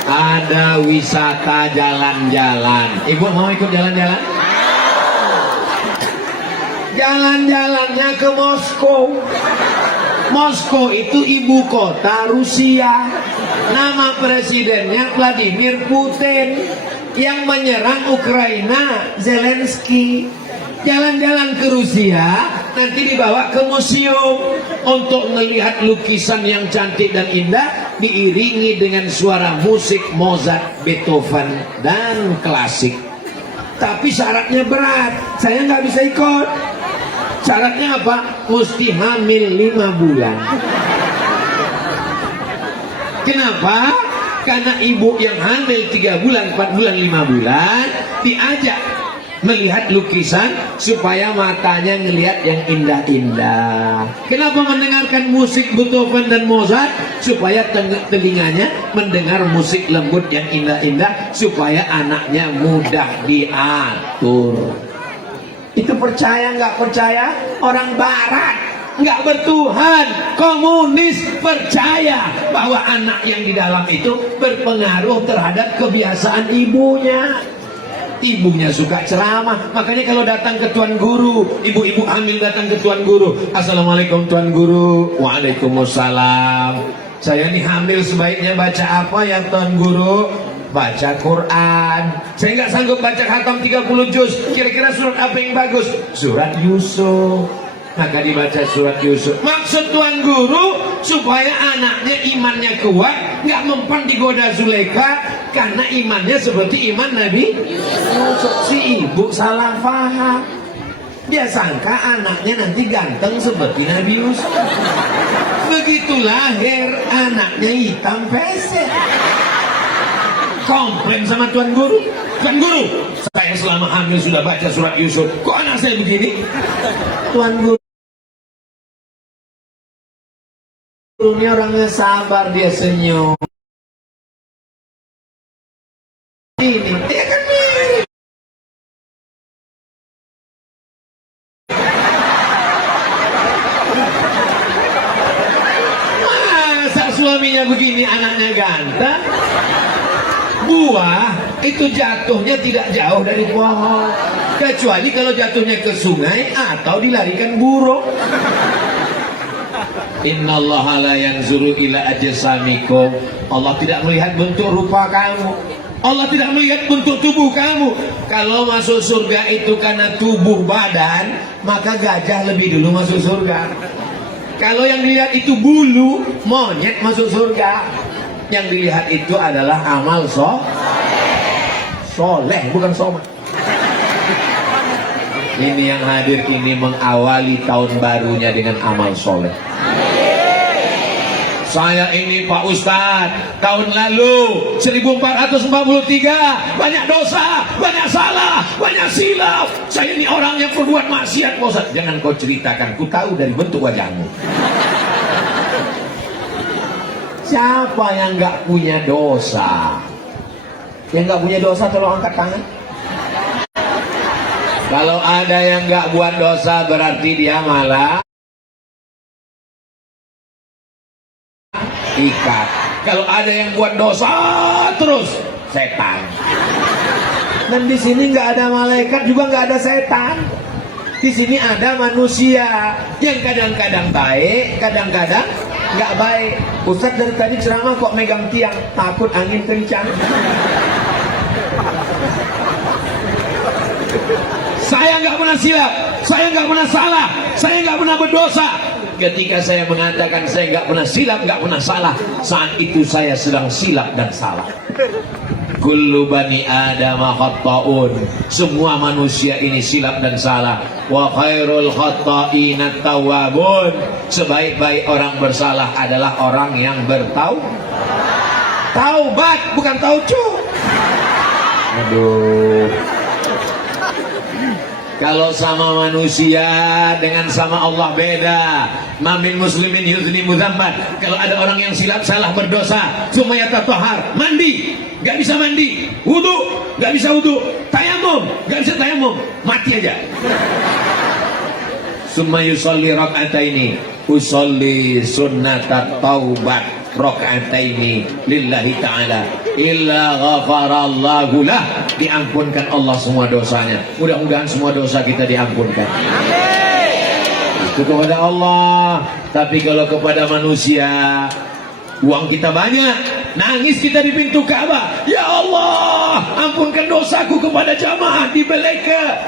Ada wisata jalan-jalan. Ibu mau ikut jalan-jalan? Jalan-jalannya ke Moskow. Moskow itu ibu kota Rusia. Nama presidennya Vladimir Putin. Yang menyerang Ukraina Zelensky. Jalan-jalan ke Rusia, nanti dibawa ke museum untuk melihat lukisan yang cantik dan indah, diiringi dengan suara musik Mozart, Beethoven, dan klasik. Tapi syaratnya berat, saya nggak bisa ikut. Syaratnya apa? Mesti hamil 5 bulan. Kenapa? Karena ibu yang hamil 3 bulan, 4 bulan, 5 bulan diajak melihat lukisan supaya matanya ngelihat yang indah-indah. Kenapa mendengarkan musik Beethoven dan Mozart? Supaya telinganya mendengar musik lembut yang indah-indah, supaya anaknya mudah diatur. Itu percaya nggak percaya? Orang Barat nggak bertuhan, komunis percaya bahwa anak yang di dalam itu berpengaruh terhadap kebiasaan ibunya. Ibunya suka ceramah, makanya kalau datang ke Tuan Guru, ibu-ibu hamil datang ke Tuan Guru, Assalamualaikum Tuan Guru. Waalaikumsalam. Saya ini hamil, sebaiknya baca apa ya Tuan Guru? Baca Quran. Saya nggak sanggup baca khatam 30 juz. Kira-kira surat apa yang bagus? Surat Yusuf. Maka dibaca surat Yusuf. Maksud Tuan Guru supaya anaknya imannya kuat, nggak mempan digoda Zulaikha, karena imannya seperti iman Nabi Yusuf. Si ibu salah paham. Dia sangka anaknya nanti ganteng seperti Nabi Yusuf. Begitu lahir anaknya hitam pesek. Komplain sama Tuan Guru. Tuan Guru, saya selama hamil sudah baca surat Yusuf, kok anak saya begini? Tuan Guru ini orangnya sabar, dia senyum. Ini dia kan mirip. Masa suaminya begini, anaknya ganteng? Buah itu jatuhnya tidak jauh dari pohon, kecuali kalau jatuhnya ke sungai atau dilarikan burung. Innallaha la yanzuru ila ajsamikum. Allah tidak melihat bentuk rupa kamu. Allah tidak melihat bentuk tubuh kamu. Kalau masuk surga itu karena tubuh badan, maka gajah lebih dulu masuk surga. Kalau yang dilihat itu bulu, monyet masuk surga. Yang dilihat itu adalah amal soleh, bukan somah. Ini yang hadir ini mengawali tahun barunya dengan amal soleh. Saya ini Pak Ustadz, tahun lalu 1443 banyak dosa, banyak salah, banyak silap. Saya ini orang yang berbuat maksiat, Pak Ustadz. Jangan kau ceritakan, ku tahu dari bentuk wajahmu. Siapa yang nggak punya dosa? Yang nggak punya dosa tolong angkat tangan. Kalau ada yang nggak buat dosa berarti dia malah ikat. Kalau ada yang buat dosa terus setan. Dan di sini nggak ada malaikat juga nggak ada setan. Di sini ada manusia yang kadang-kadang baik, kadang-kadang nggak baik. Ustaz dari tadi ceramah kok megang tiang, takut angin kencang. Saya nggak pernah silap, saya nggak pernah salah, saya nggak pernah berdosa. Ketika saya mengatakan saya nggak pernah silap, nggak pernah salah, saat itu saya sedang silap dan salah. Kullu bani Adam khatta'un. Semua manusia ini silap dan salah. Wa khairul khatta'ina tawwabun. Sebaik-baik orang bersalah adalah orang yang taubat, bukan taucu. Aduh. Kalau sama manusia dengan sama Allah beda. Mamin muslimin yuzni mudhamman. Kalau ada orang yang silap salah berdosa, summa yatatahhar, mandi, gak bisa mandi, wudu, gak bisa wudu, tayamum, gak bisa tayamum, mati aja. Summa yusalli rak'ataini, usolli sunnatat taubat rak'ataini lillahi ta'ala illa ghafarallahu lah, diampunkan Allah semua dosanya. Mudah-mudahan semua dosa kita diampunkan. Itu kepada Allah. Tapi kalau kepada manusia, uang kita banyak, nangis kita di pintu Ka'bah, ya Allah ampunkan dosaku kepada jamaah di Beleka,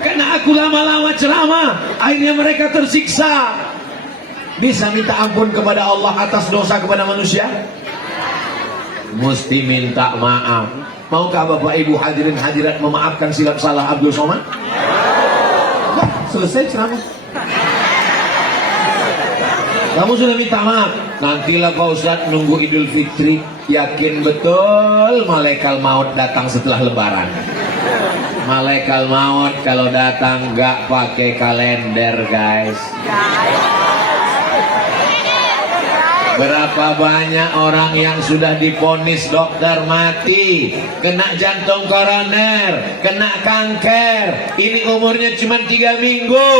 karena aku lama-lama ceramah akhirnya mereka tersiksa. Bisa minta ampun kepada Allah atas dosa kepada manusia? Mesti minta maaf. Maukah Bapak Ibu hadirin hadirat memaafkan silap salah Abdul Somad? Nah, selesai ceramah. Kamu sudah minta maaf. Nantilah Pak Ustadz nunggu Idul Fitri. Yakin betul malaikat maut datang setelah Lebaran. Malaikat maut kalau datang gak pakai kalender, guys. Berapa banyak orang yang sudah divonis dokter mati, kena jantung koroner, kena kanker. Ini umurnya cuma 3 minggu,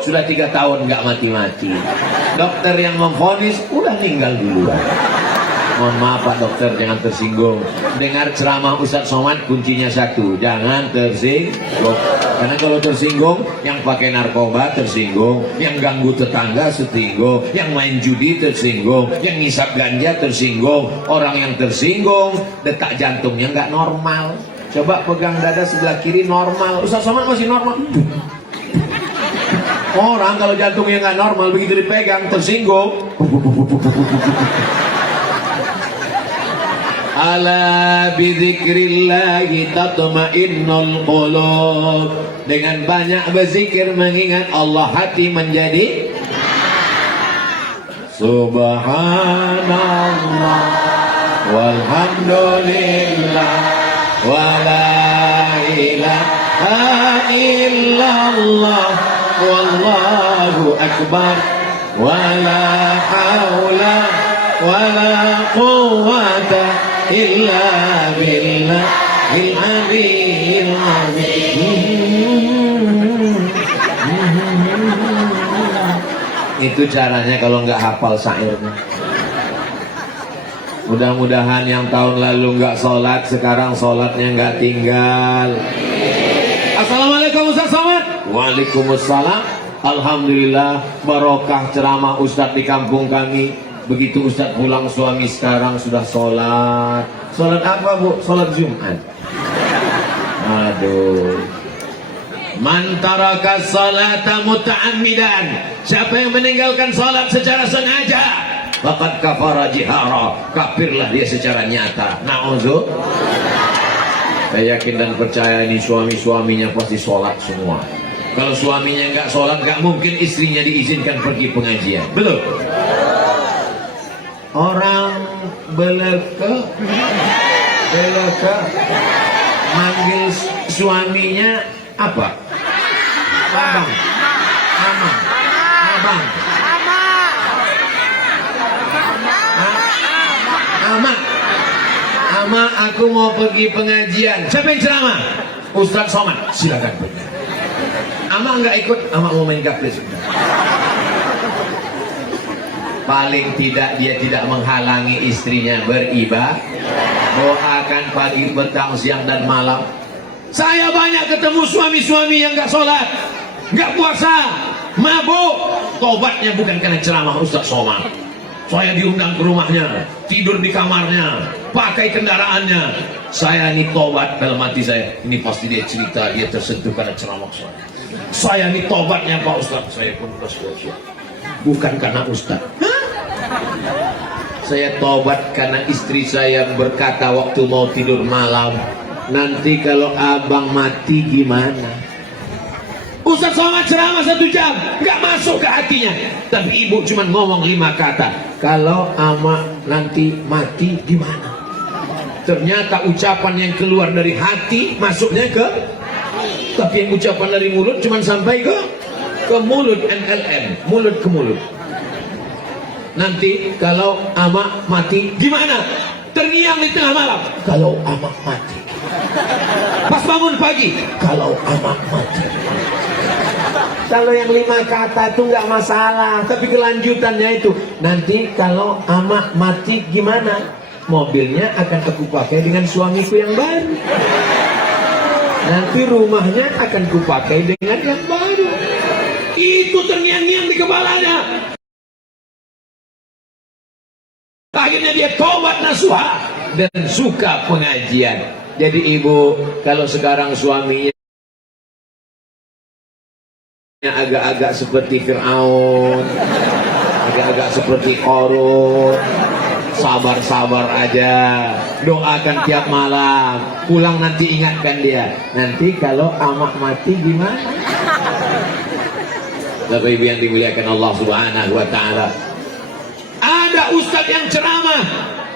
sudah 3 tahun nggak mati-mati. Dokter yang memvonis udah meninggal duluan. Mohon maaf Pak Dokter, jangan tersinggung. Dengar ceramah Ustadz Somad kuncinya satu, jangan tersinggung. Karena kalau tersinggung, yang pakai narkoba tersinggung, yang ganggu tetangga tersinggung, yang main judi tersinggung, yang ngisap ganja tersinggung. Orang yang tersinggung, detak jantungnya nggak normal. Coba pegang dada sebelah kiri normal. Ustadz Somad masih normal. Orang kalau jantungnya nggak normal, begitu dipegang tersinggung. Ala bidzikrillahi tatma'innul qulub. Dengan banyak berzikir mengingat Allah, hati menjadi subhanallah walhamdulillah wala ilaha illallah wallahu akbar wala haula wala quwwata illa billahil aliyyil azim. Itu caranya kalau nggak hafal syairnya. Mudah-mudahan yang tahun lalu nggak sholat, sekarang sholatnya nggak tinggal. Assalamualaikum Ustaz Somad. Waalaikumsalam. Alhamdulillah barokah ceramah Ustaz di kampung kami. Begitu Ustaz pulang, suami sekarang sudah sholat. Sholat apa Bu? Sholat Jumat. Aduh. Man taraka sholata muta'ammidan. Siapa yang meninggalkan sholat secara sengaja, faqad kafara jihara. Kafirlah dia secara nyata. Na'udzu. Saya yakin dan percaya ini suami-suaminya pasti sholat semua. Kalau suaminya nggak sholat, nggak mungkin istrinya diizinkan pergi pengajian. Belum? Orang belaka manggil suaminya apa? Abang, abang, ama, aku mau pergi pengajian. Siapa yang ceramah? Ustadz Somad. Silakan pergi. Ama nggak ikut, ama mau main gaples. Paling tidak dia tidak menghalangi istrinya beribadah. Doakan pagi, petang, siang dan malam. Saya banyak ketemu suami-suami yang nggak sholat, nggak puasa, mabuk. Tobatnya bukan karena ceramah Ustaz Somad. Saya diundang ke rumahnya, tidur di kamarnya, pakai kendaraannya. Saya ini tobat dalam hati saya. Ini pasti dia cerita, dia tersentuh karena ceramah saya. Saya ini tobatnya Pak Ustaz. Saya pun bersyukur. Bukan karena Ustaz. Saya tobat karena istri saya berkata waktu mau tidur malam, nanti kalau abang mati gimana? Ustaz Somad ceramah 1 jam, nggak masuk ke hatinya. Tapi ibu cuma ngomong 5 kata, kalau ama nanti mati gimana? Ternyata ucapan yang keluar dari hati masuknya ke, tapi yang ucapan dari mulut cuma sampai ke mulut. NLM, mulut ke mulut. Nanti kalau ama mati gimana? Terngiang di tengah malam, kalau ama mati. Pas bangun pagi, kalau ama mati. Kalau yang 5 kata itu nggak masalah, tapi kelanjutannya itu, nanti kalau ama mati gimana? Mobilnya akan aku pakai dengan suamiku yang baru. Nanti rumahnya akan kupakai dengan yang baru. Itu terngiang-ngiang di kepalanya. Akhirnya dia tobat nasuha dan suka pengajian. Jadi ibu, kalau sekarang suaminya agak-agak seperti Fir'aun, agak-agak seperti Qarun, sabar-sabar aja, doakan tiap malam, pulang nanti ingatkan dia, nanti kalau amak mati gimana? Bapak Ibu yang dimuliakan Allah Subhanahu wa Ta'ala, ada ustadz yang ceramah,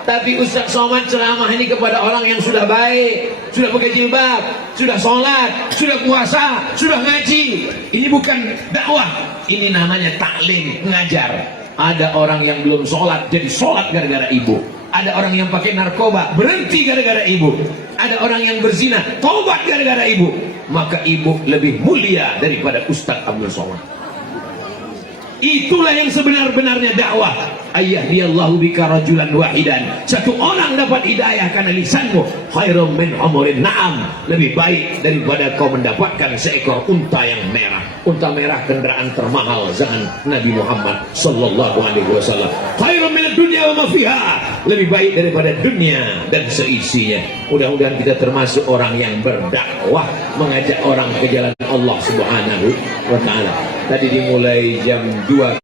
tapi Ustaz Somad ceramah ini kepada orang yang sudah baik, sudah pakai jilbab, sudah sholat, sudah puasa, sudah ngaji. Ini bukan dakwah, ini namanya taklim, ngajar. Ada orang yang belum sholat jadi sholat gara-gara ibu. Ada orang yang pakai narkoba berhenti gara-gara ibu. Ada orang yang berzina tobat gara-gara ibu. Maka ibu lebih mulia daripada Ustaz Abdul Somad. Itulah yang sebenar-benarnya dakwah. Ayyadiyallahu bika rajulan wahidan. Satu orang dapat hidayah karena lisanmu. Khairum min umurin na'am. Lebih baik daripada kau mendapatkan seekor unta yang merah. Unta merah kendaraan termahal zaman Nabi Muhammad sallallahu alaihi wasallam. Khairum min dunya wa ma fiha. Lebih baik daripada dunia dan seisinya. Mudah-mudahan kita termasuk orang yang berdakwah, mengajak orang ke jalan Allah Subhanahu wa Ta'ala. Tadi dimulai jam 2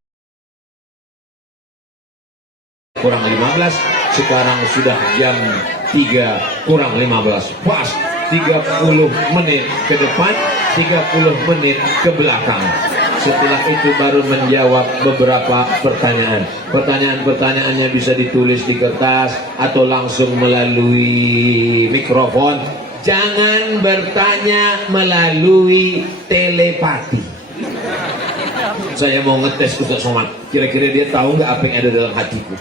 kurang 15, sekarang sudah jam 3 kurang 15. Pas 30 menit ke depan, 30 menit ke belakang. Setelah itu baru menjawab beberapa pertanyaan. Pertanyaan-pertanyaannya bisa ditulis di kertas atau langsung melalui mikrofon. Jangan bertanya melalui telepati. Saya mau ngetes Ustaz Somad, kira-kira dia tahu nggak apa yang ada dalam hatiku.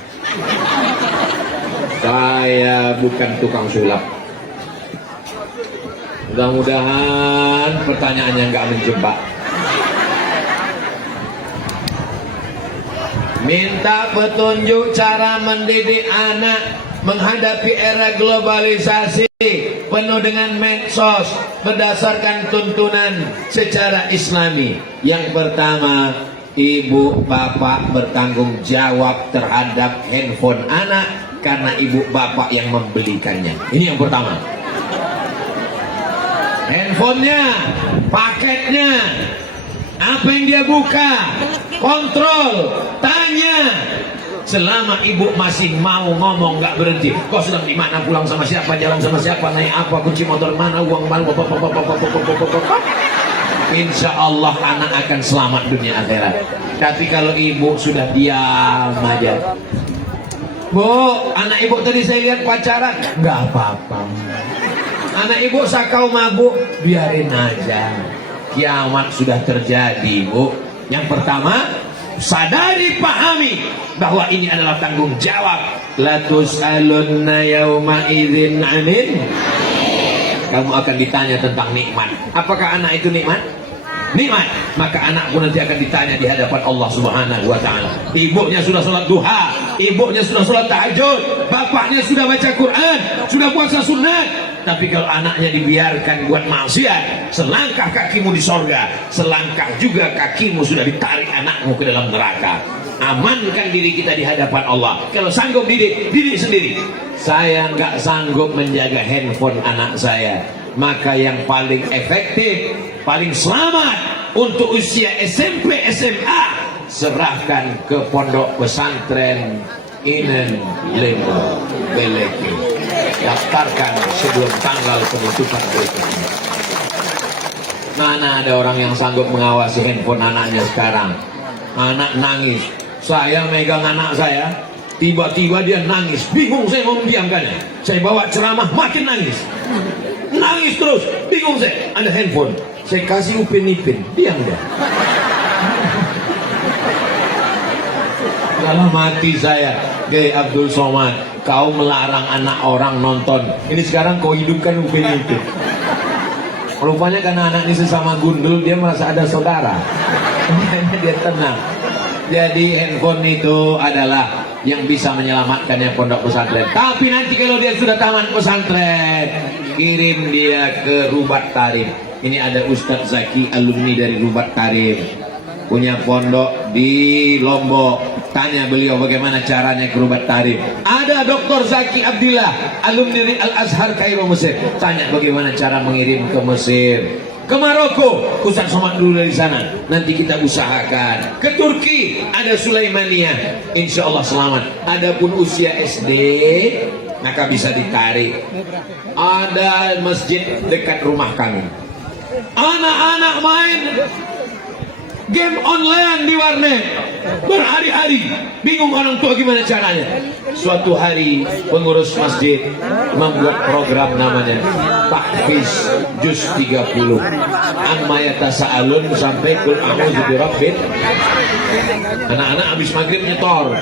Saya bukan tukang sulap. Mudah-mudahan pertanyaannya nggak menjebak. Minta petunjuk cara mendidik anak menghadapi era globalisasi penuh dengan medsos berdasarkan tuntunan secara Islami. Yang pertama, ibu bapak bertanggung jawab terhadap handphone anak karena ibu bapak yang membelikannya. Ini yang pertama. Handphonenya, paketnya, apa yang dia buka, kontrol, tanya. Selama ibu masih mau ngomong nggak berhenti, kau sedang di mana, pulang sama siapa, jalan sama siapa, naik apa, kunci motor mana, uang mana, insya Allah anak akan selamat dunia akhirat. Tapi kalau ibu sudah diam aja, Bu, anak ibu tadi saya lihat pacaran, nggak apa-apa. Anak ibu sakau mabuk, biarin aja. Kiamat sudah terjadi, Bu. Yang pertama, sadari, pahami bahwa ini adalah tanggung jawab. La tus'alunna yawma idzin 'anil. Kamu akan ditanya tentang nikmat. Apakah anak itu nikmat? nikmat. Maka anakku nanti akan ditanya di hadapan Allah Subhanahu wa taala. Ibunya sudah sholat duha, ibunya sudah sholat tahajud, bapaknya sudah baca Quran, sudah puasa sunat. Tapi kalau anaknya dibiarkan buat maksiat, selangkah kakimu di sorga, selangkah juga kakimu sudah ditarik anakmu ke dalam neraka. Amankan diri kita di hadapan Allah. Kalau sanggup didik, didik sendiri. Saya nggak sanggup menjaga handphone anak saya, maka yang paling efektif, paling selamat untuk usia SMP SMA, serahkan ke pondok pesantren Inen Lembo Beleki. Daftarkan sebelum tanggal penutupan berikutnya. Mana ada orang yang sanggup mengawasi handphone anaknya sekarang? Anak nangis, saya megang anak saya, tiba-tiba dia nangis, bingung saya mau mendiamkannya. Saya bawa ceramah, makin nangis, nangis terus, bingung saya. Ada handphone, saya kasih upin-ipin, diam dia. Kalau mati saya, Kiai Abdul Somad, kau melarang anak orang nonton. Ini sekarang kau hidupkan upin-ipin. Rupanya karena anak ini sesama gundul, dia merasa ada saudara. Dia tenang. Jadi handphone itu adalah yang bisa menyelamatkannya pondok pesantren. Tapi nanti kalau dia sudah tamat pesantren, kirim dia ke Rubat Tarif. Ini ada Ustadz Zaki, alumni dari Rubat Tarif, punya pondok di Lombok. Tanya beliau bagaimana caranya ke Rubat Tarif. Ada Dr. Zaki Abdillah, alumni dari Al-Azhar Kairo Mesir. Tanya bagaimana cara mengirim ke Mesir. Ke Maroko, Ustaz Somad dulu dari sana. Nanti kita usahakan. Ke Turki, ada Sulaimaniyah. Insya Allah selamat. Adapun usia SD, maka bisa ditarik. Ada masjid dekat rumah kami. Anak-anak main game online di warnet berhari-hari, bingung orang tua gimana caranya. Suatu hari pengurus masjid membuat program namanya Tahfiz Juz 30 Amma yatasa'alun sampai kul a'udzu birabbil. Anak-anak habis maghrib nyetor.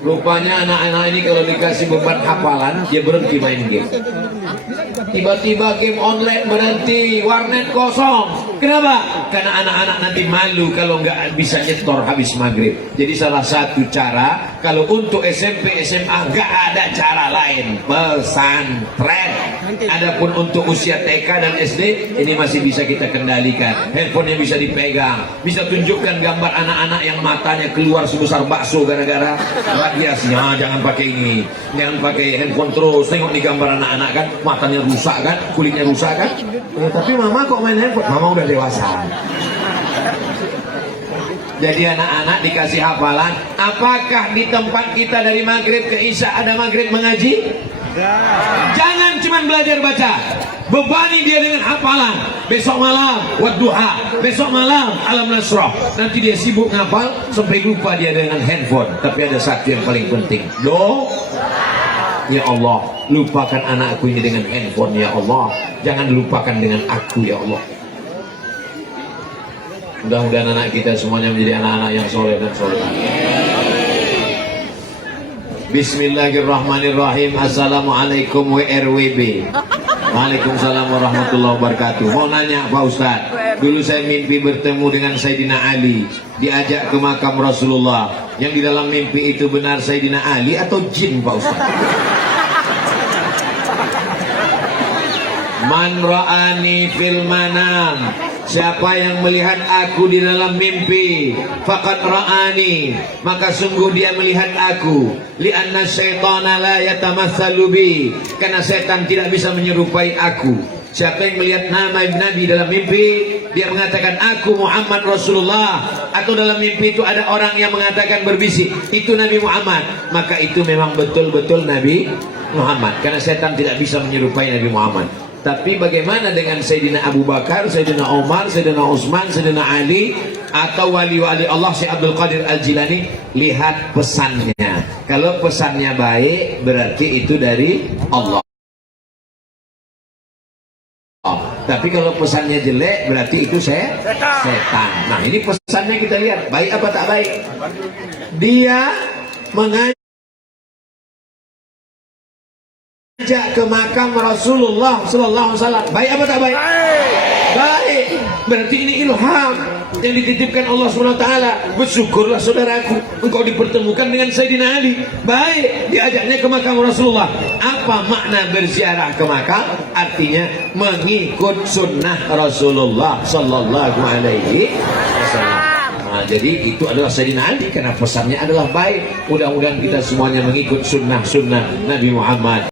Rupanya anak-anak ini kalau dikasih beban hafalan, dia berhenti main game. Tiba-tiba game online berhenti, warnet kosong. Kenapa? Karena anak-anak nanti malu kalau nggak bisa nyetor habis maghrib. Jadi salah satu cara, kalau untuk SMP SMA nggak ada cara lain, pesantren. Adapun untuk usia TK dan SD, ini masih bisa kita kendalikan. Handphonenya bisa dipegang, bisa tunjukkan gambar anak-anak yang matanya keluar sebesar bakso gara-gara radiasinya. Jangan pakai ini, jangan pakai handphone terus. Tengok nih gambar anak-anak kan, matanya rusak kan, kulitnya rusak kan. Tapi mama kok main handphone? Mama udah dewasa. Jadi anak-anak dikasih hafalan. Apakah di tempat kita dari maghrib ke isya ada maghrib mengaji? Jangan cuma belajar baca, bebani dia dengan hafalan. Besok malam wadduha, besok malam alam nasrah. Nanti dia sibuk ngapal sampai lupa dia dengan handphone. Tapi ada satu yang paling penting, ya Allah, lupakan anakku ini dengan handphone ya Allah. Jangan lupakan dengan aku ya Allah. Mudah-mudahan anak kita semuanya menjadi anak-anak yang soleh dan soleh. Bismillahirrahmanirrahim. Assalamualaikum WRWB. Waalaikumsalam warahmatullahi wabarakatuh. Mau nanya Pak Ustaz, dulu saya mimpi bertemu dengan Sayyidina Ali, diajak ke makam Rasulullah. Yang di dalam mimpi itu benar Sayyidina Ali atau jin Pak Ustaz? Man ra'ani fil manam, siapa yang melihat aku di dalam mimpi, faqad ra'ani, maka sungguh dia melihat aku. Li'anna syaitana la yatamatsalu bi, karena setan tidak bisa menyerupai aku. Siapa yang melihat nama Nabi dalam mimpi, dia mengatakan aku Muhammad Rasulullah, atau dalam mimpi itu ada orang yang mengatakan berbisik itu Nabi Muhammad, maka itu memang betul-betul Nabi Muhammad, karena setan tidak bisa menyerupai Nabi Muhammad. Tapi bagaimana dengan Sayyidina Abu Bakar, Sayyidina Umar, Sayyidina Utsman, Sayyidina Ali, atau wali-wali Allah Syekh Abdul Qadir Al-Jilani? Lihat pesannya. Kalau pesannya baik, berarti itu dari Allah. Tapi kalau pesannya jelek, berarti itu setan. Nah, ini pesannya kita lihat, baik apa tak baik. Dia mengajak ke makam Rasulullah sallallahu alaihi wasallam. Baik apa tak baik? Baik. berarti ini ilham yang dititipkan Allah SWT. Bersyukurlah saudaraku, engkau dipertemukan dengan Sayyidina Ali. Baik, diajaknya ke makam Rasulullah. Apa makna berziarah ke makam? Artinya mengikut sunnah Rasulullah Sallallahu Alaihi Wasallam. Nah, jadi itu adalah Sayyidina Ali karena pesannya adalah baik. Mudah-mudahan kita semuanya mengikut sunnah-sunnah Nabi Muhammad